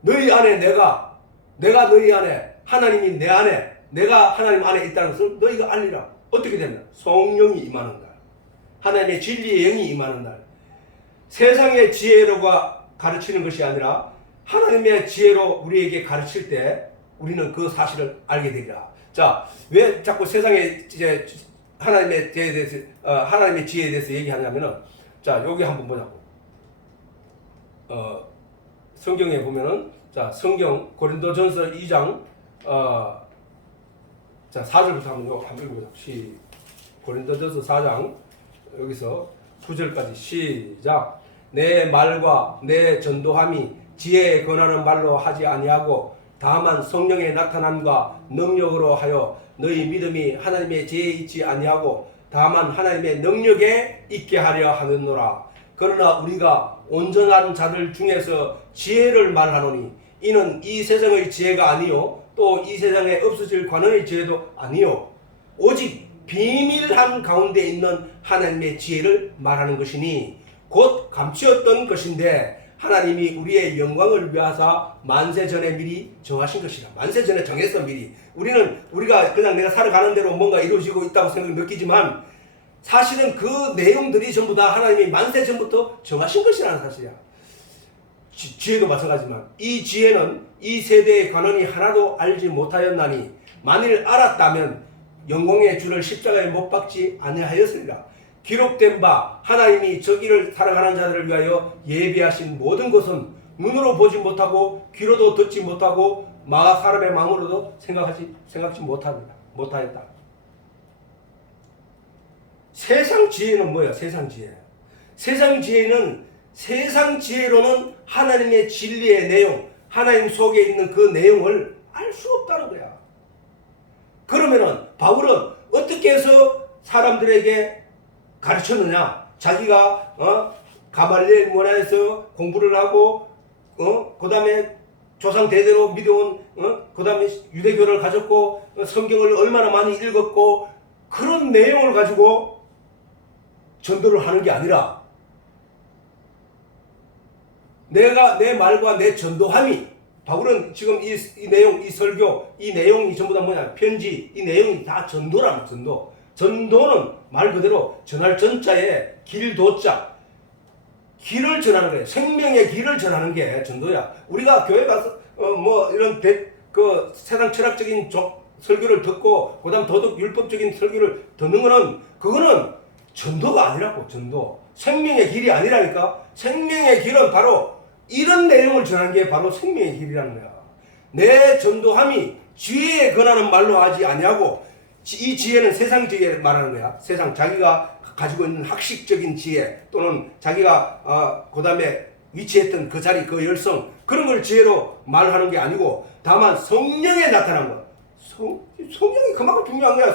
너희 안에 내가 너희 안에, 하나님이 내 안에, 내가 하나님 안에 있다는 것을 너희가 알리라. 어떻게 되면 성령이 임하는 날, 하나님의 진리의 영이 임하는 날. 세상의 지혜로가 가르치는 것이 아니라 하나님의 지혜로 우리에게 가르칠 때 우리는 그 사실을 알게 되리라. 자, 왜 자꾸 세상의 이제 하나님의 지혜에 대해서 하나님의 지혜에 대해서 얘기하냐면은, 자, 여기 한번 보자고. 성경에 보면은, 자, 성경 고린도전서 2장 자, 4절부터 한번 읽어보자. 고린도전서 4장 여기서 9절까지 시작. 내 말과 내 전도함이 지혜에 권하는 말로 하지 아니하고 다만 성령의 나타남과 능력으로 하여 너희 믿음이 하나님의 지혜에 있지 아니하고 다만 하나님의 능력에 있게 하려 하느노라. 그러나 우리가 온전한 자들 중에서 지혜를 말하노니 이는 이 세상의 지혜가 아니요 또 이 세상에 없어질 관원의 지혜도 아니요 오직 비밀함 가운데 있는 하나님의 지혜를 말하는 것이니 곧 감추었던 것인데 하나님이 우리의 영광을 위하사 만세전에 미리 정하신 것이라. 만세전에 정했어 미리. 우리가 그냥 내가 살아가는 대로 뭔가 이루어지고 있다고 느끼지만 사실은 그 내용들이 전부 다 하나님이 만세전부터 정하신 것이라는 사실이야. 지혜도 마찬가지지만 이 지혜는 이 세대의 관원이 하나도 알지 못하였나니 만일 알았다면 영광의 주를 십자가에 못 박지 아니하였으리라. 기록된 바 하나님이 저기를 사랑하는 자들을 위하여 예비하신 모든 것은 눈으로 보지 못하고 귀로도 듣지 못하고 사람의 마음으로도 생각지 못하였다. 세상 지혜는 뭐야? 세상 지혜. 세상 지혜는 세상 지혜로는 하나님의 진리의 내용, 하나님 속에 있는 그 내용을 알 수 없다는 거야. 그러면은 바울은 어떻게 해서 사람들에게 가르쳤느냐? 자기가 가말리엘 문화에서 공부를 하고 그 다음에 조상 대대로 믿어온 그 다음에 유대교를 가졌고 성경을 얼마나 많이 읽었고 그런 내용을 가지고 전도를 하는 게 아니라 내 말과 내 전도함이 바울은 지금 이 내용, 이 설교, 이 내용이 전부 다 뭐냐? 편지, 이 내용이 다 전도라는 전도. 전도는 말 그대로 전할 전자에 길도자, 길을 전하는 거예요. 생명의 길을 전하는 게 전도야. 우리가 교회 가서 이런 그 세상 철학적인 설교를 듣고 그다음 도덕 율법적인 설교를 듣는 거는 그거는 전도가 아니라고. 전도. 생명의 길이 아니라니까. 생명의 길은 바로 이런 내용을 전하는 게 바로 생명의 길이라는 거야. 내 전도함이 지혜에 권하는 말로 하지 아니하고 이 지혜는 세상 지혜를 말하는 거야. 세상 자기가 가지고 있는 학식적인 지혜 또는 자기가 그 다음에 위치했던 그 자리 그 열성 그런 걸 지혜로 말하는 게 아니고 다만 성령에 나타난 것. 성령이 그만큼 중요한 거야.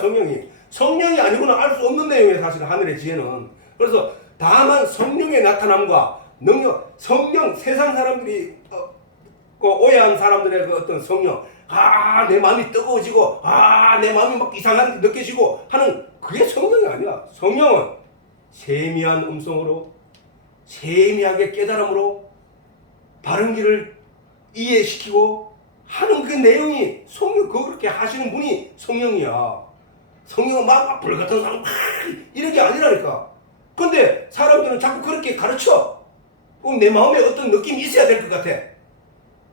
성령이 아니고는 알 수 없는 내용이에요. 사실 하늘의 지혜는. 그래서 다만 성령의 나타남과 능력, 성령, 세상 사람들이 오해한 사람들의 그 어떤 성령, 내 마음이 뜨거워지고 내 마음이 막 이상하게 느껴지고 하는 그게 성령이 아니야. 성령은 세미한 음성으로 세미하게 깨달음으로 바른 길을 이해시키고 하는 그 내용이 성령, 그렇게 하시는 분이 성령이야. 성령은 막 불같은 사람 이런 게 아니라니까. 근데 사람들은 자꾸 그렇게 가르쳐. 그럼 내 마음에 어떤 느낌이 있어야 될 것 같아.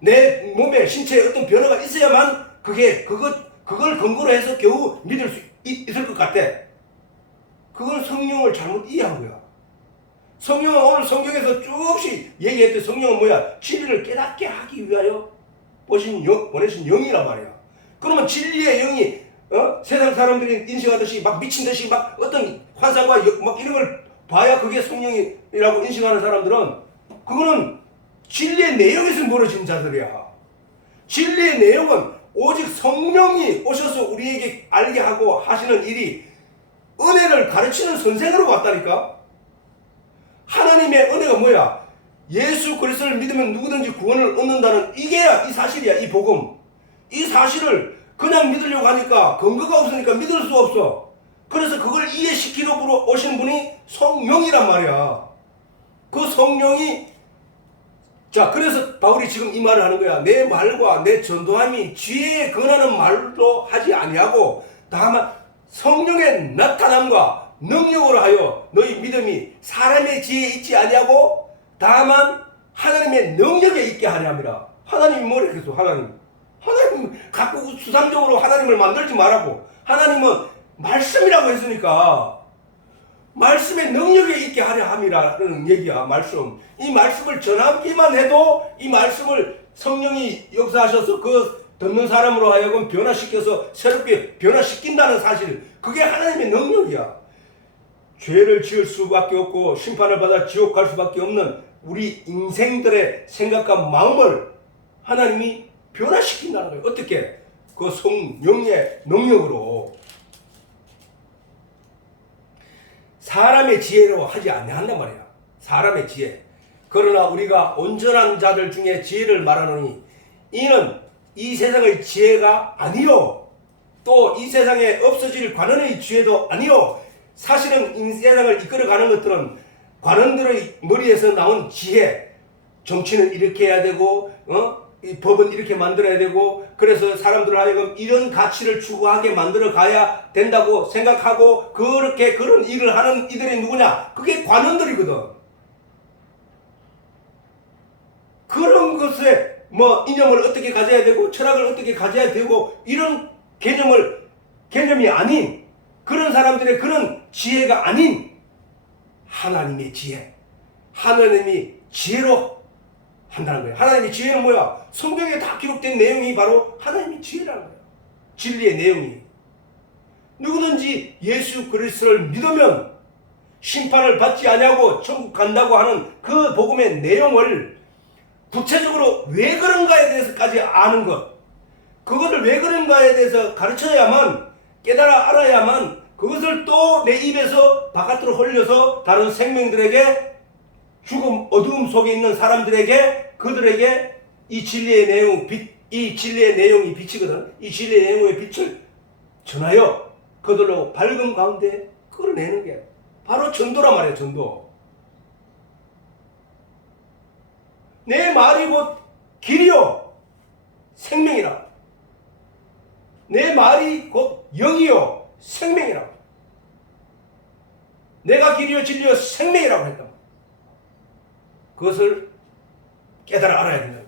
내 몸에 신체에 어떤 변화가 있어야만 그걸 근거로 해서 겨우 믿을 수 있을 것 같아. 그건 성령을 잘못 이해한 거야. 성령은 오늘 성경에서 쭉씩 얘기했던 성령은 뭐야? 진리를 깨닫게 하기 위하여 보내신 영이란 말이야. 그러면 진리의 영이 세상 사람들이 인식하듯이 막 미친 듯이 막 어떤 환상과 막 이런 걸 봐야 그게 성령이라고 인식하는 사람들은 그거는 진리의 내용에서 멀어진 자들이야. 진리의 내용은 오직 성령이 오셔서 우리에게 알게 하고 하시는 일이 은혜를 가르치는 선생으로 왔다니까. 하나님의 은혜가 뭐야? 예수 그리스도를 믿으면 누구든지 구원을 얻는다는 이게야 이 사실이야. 이 복음. 이 사실을 그냥 믿으려고 하니까 근거가 없으니까 믿을 수 없어. 그래서 그걸 이해시키려고 오신 분이 성령이란 말이야. 그 성령이 그래서 바울이 지금 이 말을 하는 거야. 내 말과 내 전도함이 지혜에 권하는 말로 하지 아니하고 다만 성령의 나타남과 능력으로 하여 너희 믿음이 사람의 지혜에 있지 아니하고 다만 하나님의 능력에 있게 하려 함이라. 하나님이 뭐래 그랬어? 하나님 갖고 수상적으로 하나님을 만들지 말라고. 하나님은 말씀이라고 했으니까 말씀의 능력에 있게 하려 함이라는 얘기야. 말씀. 이 말씀을 전하기만 해도 이 말씀을 성령이 역사하셔서 그 듣는 사람으로 하여금 변화시켜서 새롭게 변화시킨다는 사실, 그게 하나님의 능력이야. 죄를 지을 수밖에 없고 심판을 받아 지옥 갈 수밖에 없는 우리 인생들의 생각과 마음을 하나님이 변화시킨다는 거예요. 어떻게? 그 성령의 능력으로. 사람의 지혜로 하지 않는단 말이야. 사람의 지혜. 그러나 우리가 온전한 자들 중에 지혜를 말하노니 이는 이 세상의 지혜가 아니요, 또 이 세상에 없어질 관원의 지혜도 아니요. 사실은 이 세상을 이끌어가는 것들은 관원들의 머리에서 나온 지혜. 정치는 이렇게 해야 되고, 이 법은 이렇게 만들어야 되고, 그래서 사람들 하여금 이런 가치를 추구하게 만들어 가야 된다고 생각하고 그렇게 그런 일을 하는 이들이 누구냐? 그게 관원들이거든. 그런 것에 뭐 이념을 어떻게 가져야 되고 철학을 어떻게 가져야 되고 이런 개념이 아닌, 그런 사람들의 그런 지혜가 아닌 하나님의 지혜. 하나님이 지혜로 한다는 거예요. 하나님의 지혜는 뭐야? 성경에 다 기록된 내용이 바로 하나님의 지혜라는 거예요. 진리의 내용이. 누구든지 예수 그리스도를 믿으면 심판을 받지 아니하고 천국 간다고 하는 그 복음의 내용을 구체적으로 왜 그런가에 대해서까지 아는 것, 그것을 왜 그런가에 대해서 가르쳐야만, 깨달아 알아야만 그것을 또 내 입에서 바깥으로 흘려서 다른 생명들에게, 죽음 어두움 속에 있는 사람들에게, 그들에게 이 진리의 내용, 이 진리의 내용이 빛이거든. 이 진리의 내용의 빛을 전하여 그들로 밝은 가운데 끌어내는 게 바로 전도란 말이에요. 전도. 내 말이 곧 길이요 생명이라. 내 말이 곧 영이요 생명이라. 내가 길이요 진리요 생명이라고 했다. 그것을 깨달아 알아야 된다.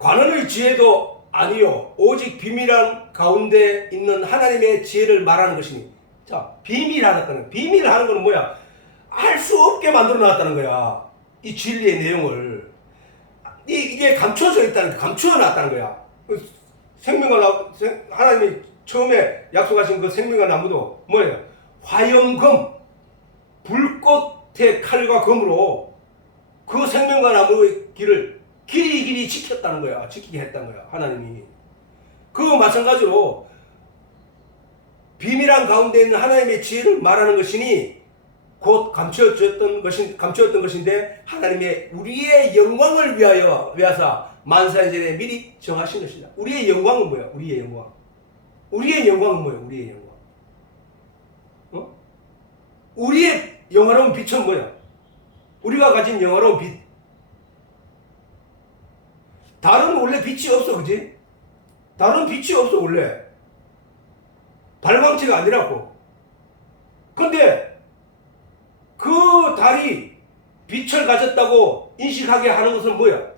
관원의 지혜도 아니요 오직 비밀한 가운데 있는 하나님의 지혜를 말하는 것이니. 자, 비밀하는 거는 뭐야? 알 수 없게 만들어 놨다는 거야. 이 진리의 내용을. 이게 감춰져 있다는 거야. 감추어 놨다는 거야. 하나님이 처음에 약속하신 그 생명과 나무도 뭐예요? 화염금, 불꽃의 칼과 검으로 그 생명과 나무의 길을 길이 지켰다는 거야. 지키게 했다는 거야. 하나님이. 그거 마찬가지로 비밀한 가운데 있는 하나님의 지혜를 말하는 것이니 곧 감추었던 것인데 하나님의 우리의 영광을 위하사 만사 이전에 미리 정하신 것이다. 우리의 영광은 뭐야? 우리의 영광은 뭐야? 우리의 영광. 우리의 영화로운 빛은 뭐야? 우리가 가진 영화로운 빛. 다른 원래 빛이 없어, 그지? 다른 빛이 없어 원래. 발광체가 아니라고. 근데 그 달이 빛을 가졌다고 인식하게 하는 것은 뭐야?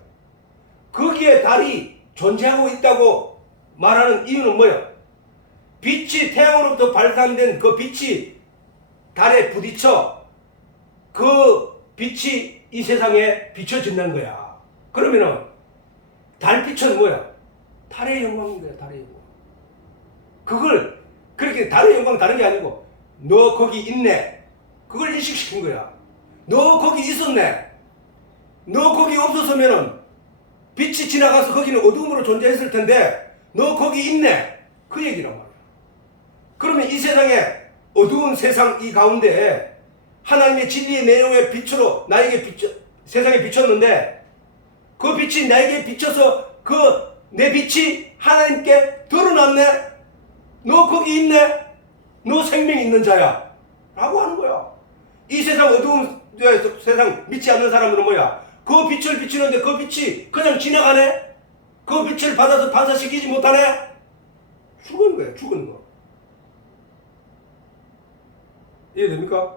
거기에 달이 존재하고 있다고 말하는 이유는 뭐야? 빛이 태양으로부터 발산된 그 빛이 달에 부딪혀 그 빛이 이 세상에 비춰진다는 거야. 그러면은 달빛은 뭐야? 달의 영광인 거야. 달의 영광. 그걸 그렇게 달의 영광 다른 게 아니고 너 거기 있네. 그걸 인식시킨 거야. 너 거기 있었네. 너 거기 없었으면은 빛이 지나가서 거기는 어둠으로 존재했을 텐데 너 거기 있네. 그 얘기란 말이야. 그러면 이 세상에 어두운 세상 이 가운데 하나님의 진리의 내용의 빛으로 나에게 세상에 비쳤는데 그 빛이 나에게 비쳐서 그 내 빛이 하나님께 드러났네. 너 거기 있네. 너 생명이 있는 자야. 라고 하는 거야. 이 세상 어두운 세상 믿지 않는 사람들은 뭐야? 그 빛을 비추는데 그 빛이 그냥 지나가네? 그 빛을 받아서 반사시키지 못하네? 죽은 거야. 죽은 거. 이해됩니까?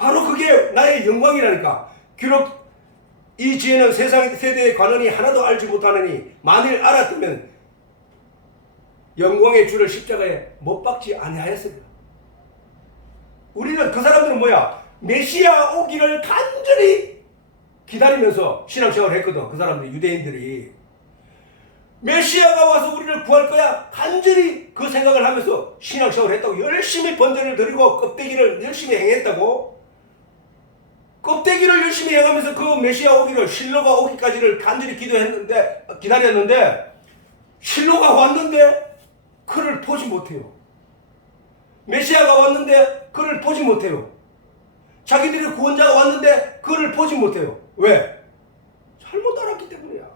바로 그게 나의 영광이라니까. 비록 이 지혜는 세상 세대의 관원이 하나도 알지 못하느니 만일 알았다면 영광의 주를 십자가에 못 박지 아니하였습니다. 우리는 그 사람들은 뭐야? 메시아 오기를 간절히 기다리면서 신앙생활을 했거든. 그 사람들이, 유대인들이. 메시아가 와서 우리를 구할 거야 간절히 그 생각을 하면서 신앙생활을 했다고. 열심히 번제를 드리고 껍데기를 열심히 행했다고. 껍데기를 열심히 행하면서 그 메시아 오기를, 실로가 오기까지를 간절히 기다렸는데 실로가 왔는데 그를 보지 못해요. 메시아가 왔는데 그를 보지 못해요. 자기들의 구원자가 왔는데 그를 보지 못해요. 왜? 잘못 알았기 때문이야.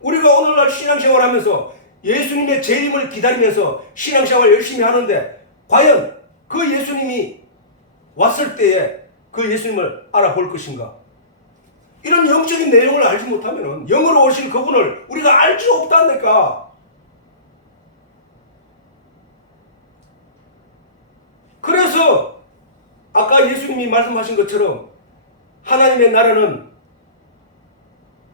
우리가 오늘날 신앙생활 하면서 예수님의 재림을 기다리면서 신앙생활 열심히 하는데 과연 그 예수님이 왔을 때에 그 예수님을 알아볼 것인가? 이런 영적인 내용을 알지 못하면 영으로 오신 그분을 우리가 알 수 없다니까. 그래서 아까 예수님이 말씀하신 것처럼 하나님의 나라는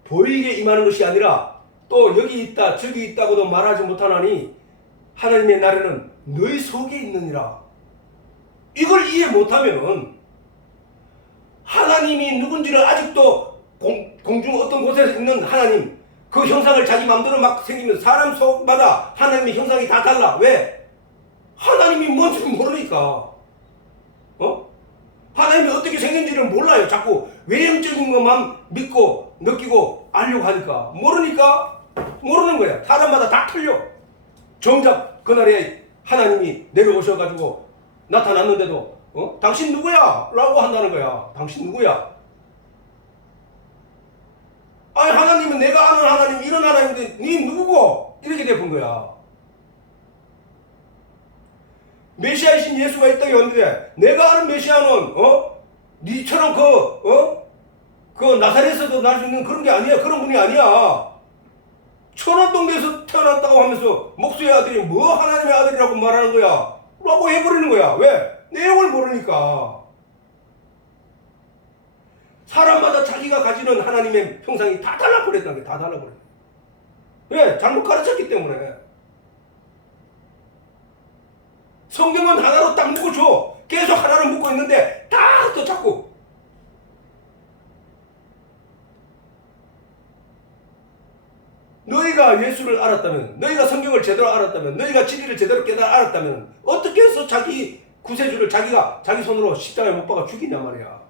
보이게 임하는 것이 아니라 또 여기 있다 저기 있다고도 말하지 못하나니 하나님의 나라는 너희 속에 있느니라. 이걸 이해 못하면 하나님이 누군지를 아직도 공중 어떤 곳에 있는 하나님, 그 형상을 자기 마음대로 막 생기면 사람 속마다 하나님의 형상이 다 달라. 왜? 하나님이 뭔지 모르니까. 하나님이 어떻게 생긴지를 몰라요. 자꾸 외형적인 것만 믿고 느끼고 알려고 하니까. 모르니까 모르는 거야. 사람마다 다 틀려. 정작 그날에 하나님이 내려오셔가지고 나타났는데도 당신 누구야? 라고 한다는 거야. 당신 누구야? 아니 하나님은 내가 아는 하나님 이런 하나님인데 네 누구고? 이렇게 돼본 거야. 메시아이신 예수가 이 땅에 왔는데 내가 아는 메시아는 니처럼 그 나사렛에서 날 수 있는 그런 게 아니야. 그런 분이 아니야. 천안동네에서 태어났다고 하면서 목수의 아들이 뭐 하나님의 아들이라고 말하는 거야? 라고 해버리는 거야. 왜? 내용을 모르니까. 사람마다 자기가 가지는 하나님의 형상이 다 달라버렸다는 게 다 달라버렸다. 왜? 잘못 가르쳤기 때문에. 성경은 하나로 딱 묶어줘. 계속 하나로 묶고 있는데 다 또 자꾸 너희가 예수를 알았다면, 너희가 성경을 제대로 알았다면, 너희가 진리를 제대로 알았다면 어떻게 해서 자기 구세주를 자기 손으로 십자가에 못 박아 죽이냐 말이야.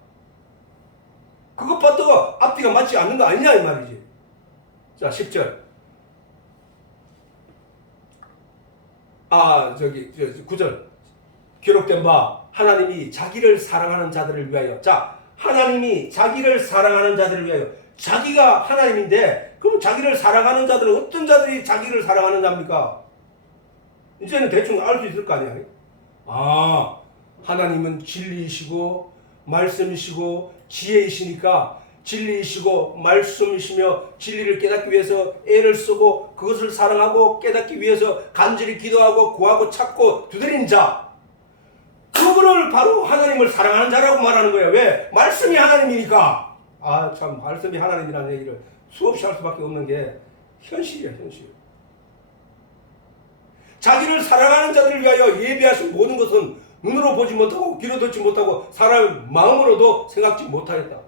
그것부터 앞뒤가 맞지 않는 거 아니냐 이 말이지. 자 10절 9절 기록된 바 하나님이 자기를 사랑하는 자들을 위하여. 자, 하나님이 자기를 사랑하는 자들을 위하여. 자기가 하나님인데 그럼 자기를 사랑하는 자들은 어떤 자들이 자기를 사랑하는 자입니까? 이제는 대충 알 수 있을 거 아니야. 하나님은 진리이시고 말씀이시고 지혜이시니까 진리이시고 말씀이시며 진리를 깨닫기 위해서 애를 쓰고 그것을 사랑하고 깨닫기 위해서 간절히 기도하고 구하고 찾고 두드린 자, 그분을 바로 하나님을 사랑하는 자라고 말하는 거예요. 왜? 말씀이 하나님이니까. 참 말씀이 하나님이라는 얘기를 수없이 할 수밖에 없는 게 현실이야, 현실. 자기를 사랑하는 자들을 위하여 예비하신 모든 것은 눈으로 보지 못하고 귀로 듣지 못하고 사람의 마음으로도 생각지 못하였다.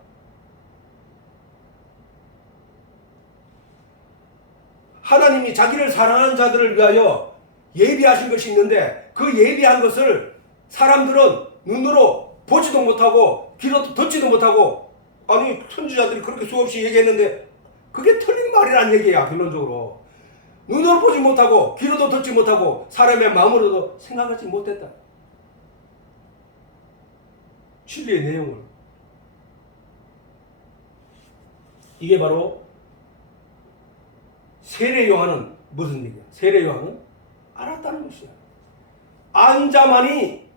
하나님이 자기를 사랑하는 자들을 위하여 예비하신 것이 있는데 그 예비한 것을 사람들은 눈으로 보지도 못하고 귀로 듣지도 못하고, 아니 선지자들이 그렇게 수없이 얘기했는데 그게 틀린 말이란 얘기야. 결론적으로 눈으로 보지 못하고 귀로도 듣지 못하고 사람의 마음으로도 생각하지 못했다. 진리의 내용을. 이게 바로 세례 요한은 무슨 얘기야? 세례 요한은 알았다는 것이야. 안 자만이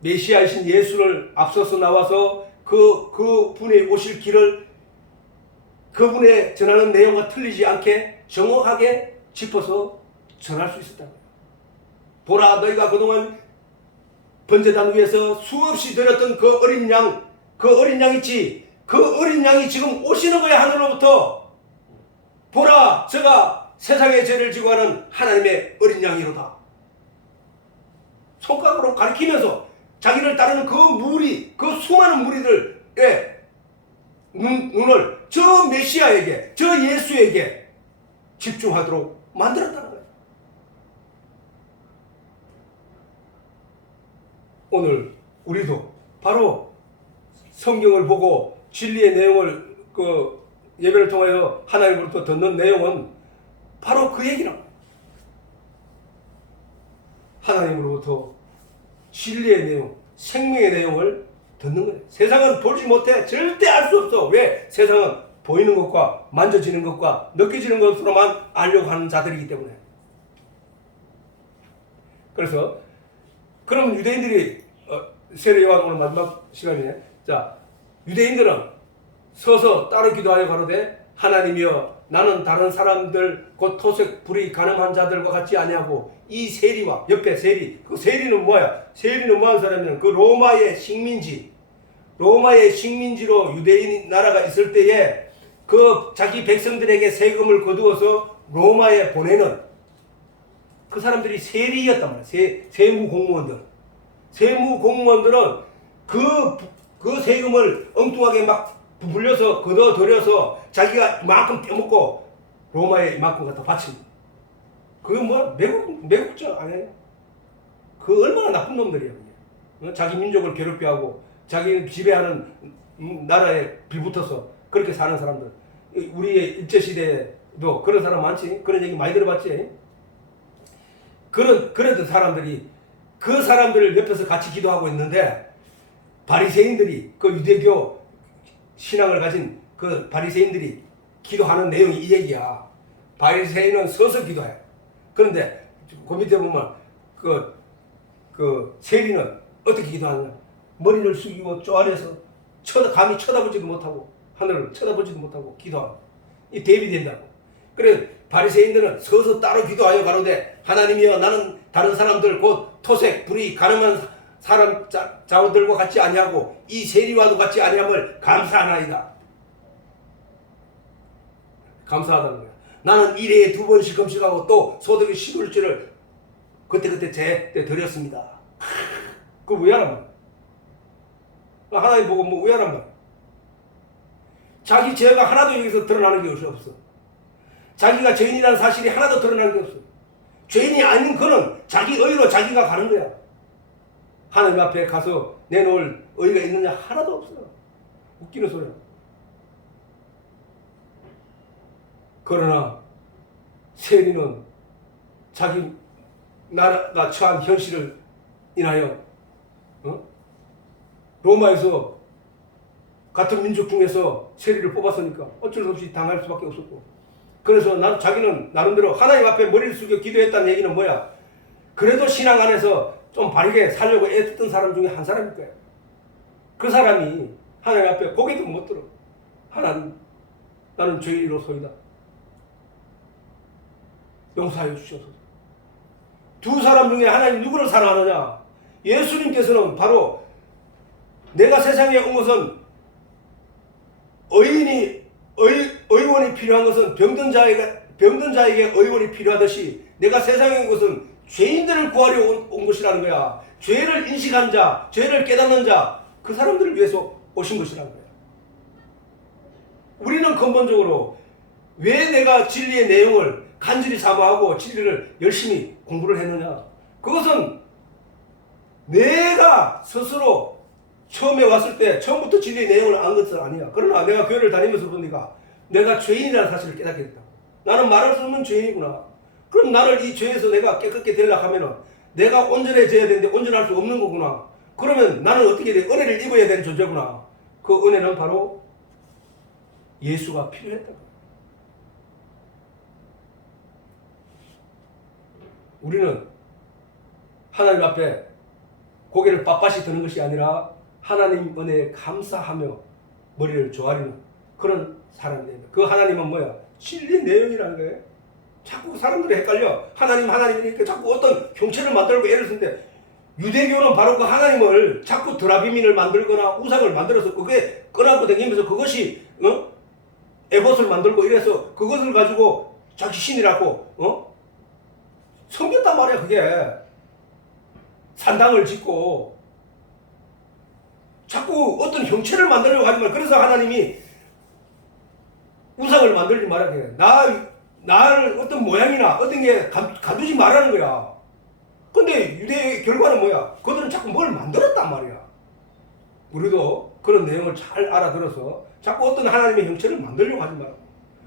메시아이신 예수를 앞서서 나와서 그 분의 오실 길을 그분의 전하는 내용과 틀리지 않게 정확하게 짚어서 전할 수 있었다. 보라, 너희가 그동안 번제단 위에서 수없이 드렸던 그 어린 양, 그 어린 양 있지. 그 어린 양이 지금 오시는 거야, 하늘로부터. 보라, 저가 세상의 죄를 지고 하는 하나님의 어린 양이로다. 손가락으로 가리키면서 자기를 따르는 그 무리, 그 수많은 무리들의 눈을 저 메시아에게, 저 예수에게 집중하도록 만들었다는 거예요. 오늘 우리도 바로 성경을 보고 진리의 내용을 그 예배를 통하여 하나님으로부터 듣는 내용은 바로 그 얘기랍니다. 하나님으로부터 진리의 내용, 생명의 내용을 듣는 거예요. 세상은 보지 못해. 절대 알 수 없어. 왜? 세상은 보이는 것과 만져지는 것과 느껴지는 것으로만 알려고 하는 자들이기 때문에. 그래서 그럼 유대인들이 세례 요한 오늘 마지막 시간이네. 자, 유대인들은 서서 따로 기도하여 가로되 하나님이여 나는 다른 사람들 곧 토색 불이 가늠한 자들과 같지 아니하고 이 세리와 옆에 세리, 그 세리는 뭐야? 세리는 뭐하는 사람이냐면 그 로마의 식민지로 유대인 나라가 있을 때에 그 자기 백성들에게 세금을 거두어서 로마에 보내는 그 사람들이 세리였단 말이야. 세무공무원들은 그 세금을 엉뚱하게 막 부풀려서 걷어들여서 자기가 이만큼 빼먹고 로마에 이만큼 갖다 바칩니다. 그게 뭐 매국적 아니에요? 그 얼마나 나쁜 놈들이야. 그게. 자기 민족을 괴롭게 하고 자기 지배하는 나라에 빌붙어서 그렇게 사는 사람들. 우리의 일제시대에도 그런 사람 많지? 그런 얘기 많이 들어봤지? 그랬던 사람들이 그 사람들을 옆에서 같이 기도하고 있는데 바리새인들이 그 유대교 신앙을 가진 그 바리새인들이 기도하는 내용이 이 얘기야. 바리새인은 서서 기도해. 그런데 그 밑에 보면 그 세리는 어떻게 기도하느냐? 머리를 숙이고 쪼아려서 감히 쳐다보지도 못하고 하늘을 쳐다보지도 못하고 기도하고 이 대비된다고. 그래 바리새인들은 서서 따로 기도하여 가로되 하나님이여 나는 다른 사람들 곧 토색 불이 가늠한 사람 자들과 같이 아니하고 이 세리와도 같이 아니함을 감사하나이다. 감사하다는 거야. 나는 1회에 2번씩 금식하고 또 소득의 11주를 그때 제때 드렸습니다. 그거 왜 하란 말이야? 하나님 보고 뭐 왜 하란 말이야? 자기 죄가 하나도 여기서 드러나는 게 없어. 자기가 죄인이라는 사실이 하나도 드러나는 게 없어. 죄인이 아닌 그는 자기 의로 자기가 가는 거야. 하나님 앞에 가서 내놓을 의의가 있느냐? 하나도 없어요. 웃기는 소리야. 그러나 세리는 자기 나라가 처한 현실을 인하여 로마에서 같은 민족 중에서 세리를 뽑았으니까 어쩔 수 없이 당할 수밖에 없었고, 그래서 자기는 나름대로 하나님 앞에 머리를 숙여 기도했다는 얘기는 뭐야? 그래도 신앙 안에서 좀 바르게 살려고 애썼던 사람 중에 한 사람일 거야. 그 사람이 하나님 앞에 고개도 못 들어. 하나님, 나는 죄인으로소이다. 용서하여 주시옵소서. 두 사람 중에 하나님 누구를 사랑하느냐? 예수님께서는 바로 내가 세상에 온 것은 의원이 필요한 것은 병든 자에게 의원이 필요하듯이 내가 세상에 온 것은 죄인들을 구하려 온 것이라는 거야. 죄를 인식한 자, 죄를 깨닫는 자, 그 사람들을 위해서 오신 것이라는 거야. 우리는 근본적으로 왜 내가 진리의 내용을 간절히 사모하고 진리를 열심히 공부를 했느냐? 그것은 내가 스스로 처음에 왔을 때 처음부터 진리의 내용을 안 것은 아니야. 그러나 내가 교회를 다니면서 보니까 내가 죄인이라는 사실을 깨닫게 됐다. 나는 말할 수 없는 죄인이구나. 그럼 나를 이 죄에서 내가 깨끗게 되려고 하면은 내가 온전해져야 되는데 온전할 수 없는 거구나. 그러면 나는 어떻게 돼? 은혜를 입어야 되는 존재구나. 그 은혜는 바로 예수가 필요했다. 우리는 하나님 앞에 고개를 빳빳이 드는 것이 아니라 하나님 은혜에 감사하며 머리를 조아리는 그런 사람이에요. 그 하나님은 뭐야? 진리의 내용이라는 거예요. 자꾸 사람들이 헷갈려. 하나님이니까 자꾸 어떤 형체를 만들고 애를 쓰는데 유대교는 바로 그 하나님을 자꾸 드라비민을 만들거나 우상을 만들어서 그게 꺼내고 다니면서 그것이 에봇을 만들고 이래서 그것을 가지고 자기 신이라고 섬겼단 말이야. 그게 산당을 짓고 자꾸 어떤 형체를 만들려고 하지 말. 그래서 하나님이 우상을 만들지 말라게. 나를 어떤 모양이나 어떤 게 가두지 말라는 거야. 근데 유대의 결과는 뭐야? 그들은 자꾸 뭘 만들었단 말이야. 우리도 그런 내용을 잘 알아들어서 자꾸 어떤 하나님의 형체를 만들려고 하지 말고.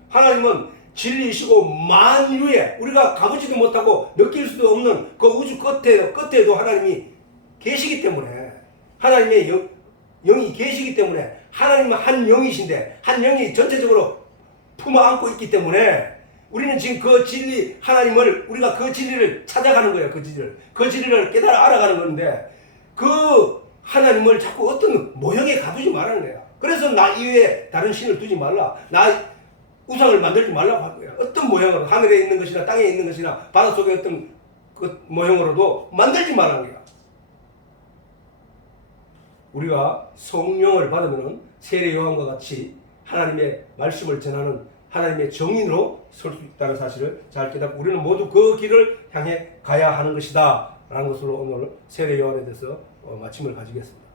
하나님은 진리이시고 만유에 우리가 가보지도 못하고 느낄 수도 없는 그 우주 끝에도 하나님이 계시기 때문에, 하나님의 영이 계시기 때문에, 하나님은 한 영이신데 한 영이 전체적으로 품어 안고 있기 때문에 우리는 지금 그 진리 하나님을 우리가 그 진리를 찾아가는 거예요. 그 진리를 깨달아 알아가는 건데, 그 하나님을 자꾸 어떤 모형에 가두지 말라는 거야. 그래서 나 이외에 다른 신을 두지 말라, 나 우상을 만들지 말라고 할 거야. 어떤 모형으로, 하늘에 있는 것이나 땅에 있는 것이나 바닷속에 어떤 그 모형으로도 만들지 말라는 거야. 우리가 성령을 받으면 세례 요한과 같이 하나님의 말씀을 전하는 하나님의 정인으로 설 수 있다는 사실을 잘 깨닫고, 우리는 모두 그 길을 향해 가야 하는 것이다 라는 것으로 오늘 세례 요한에 대해서 마침을 가지겠습니다.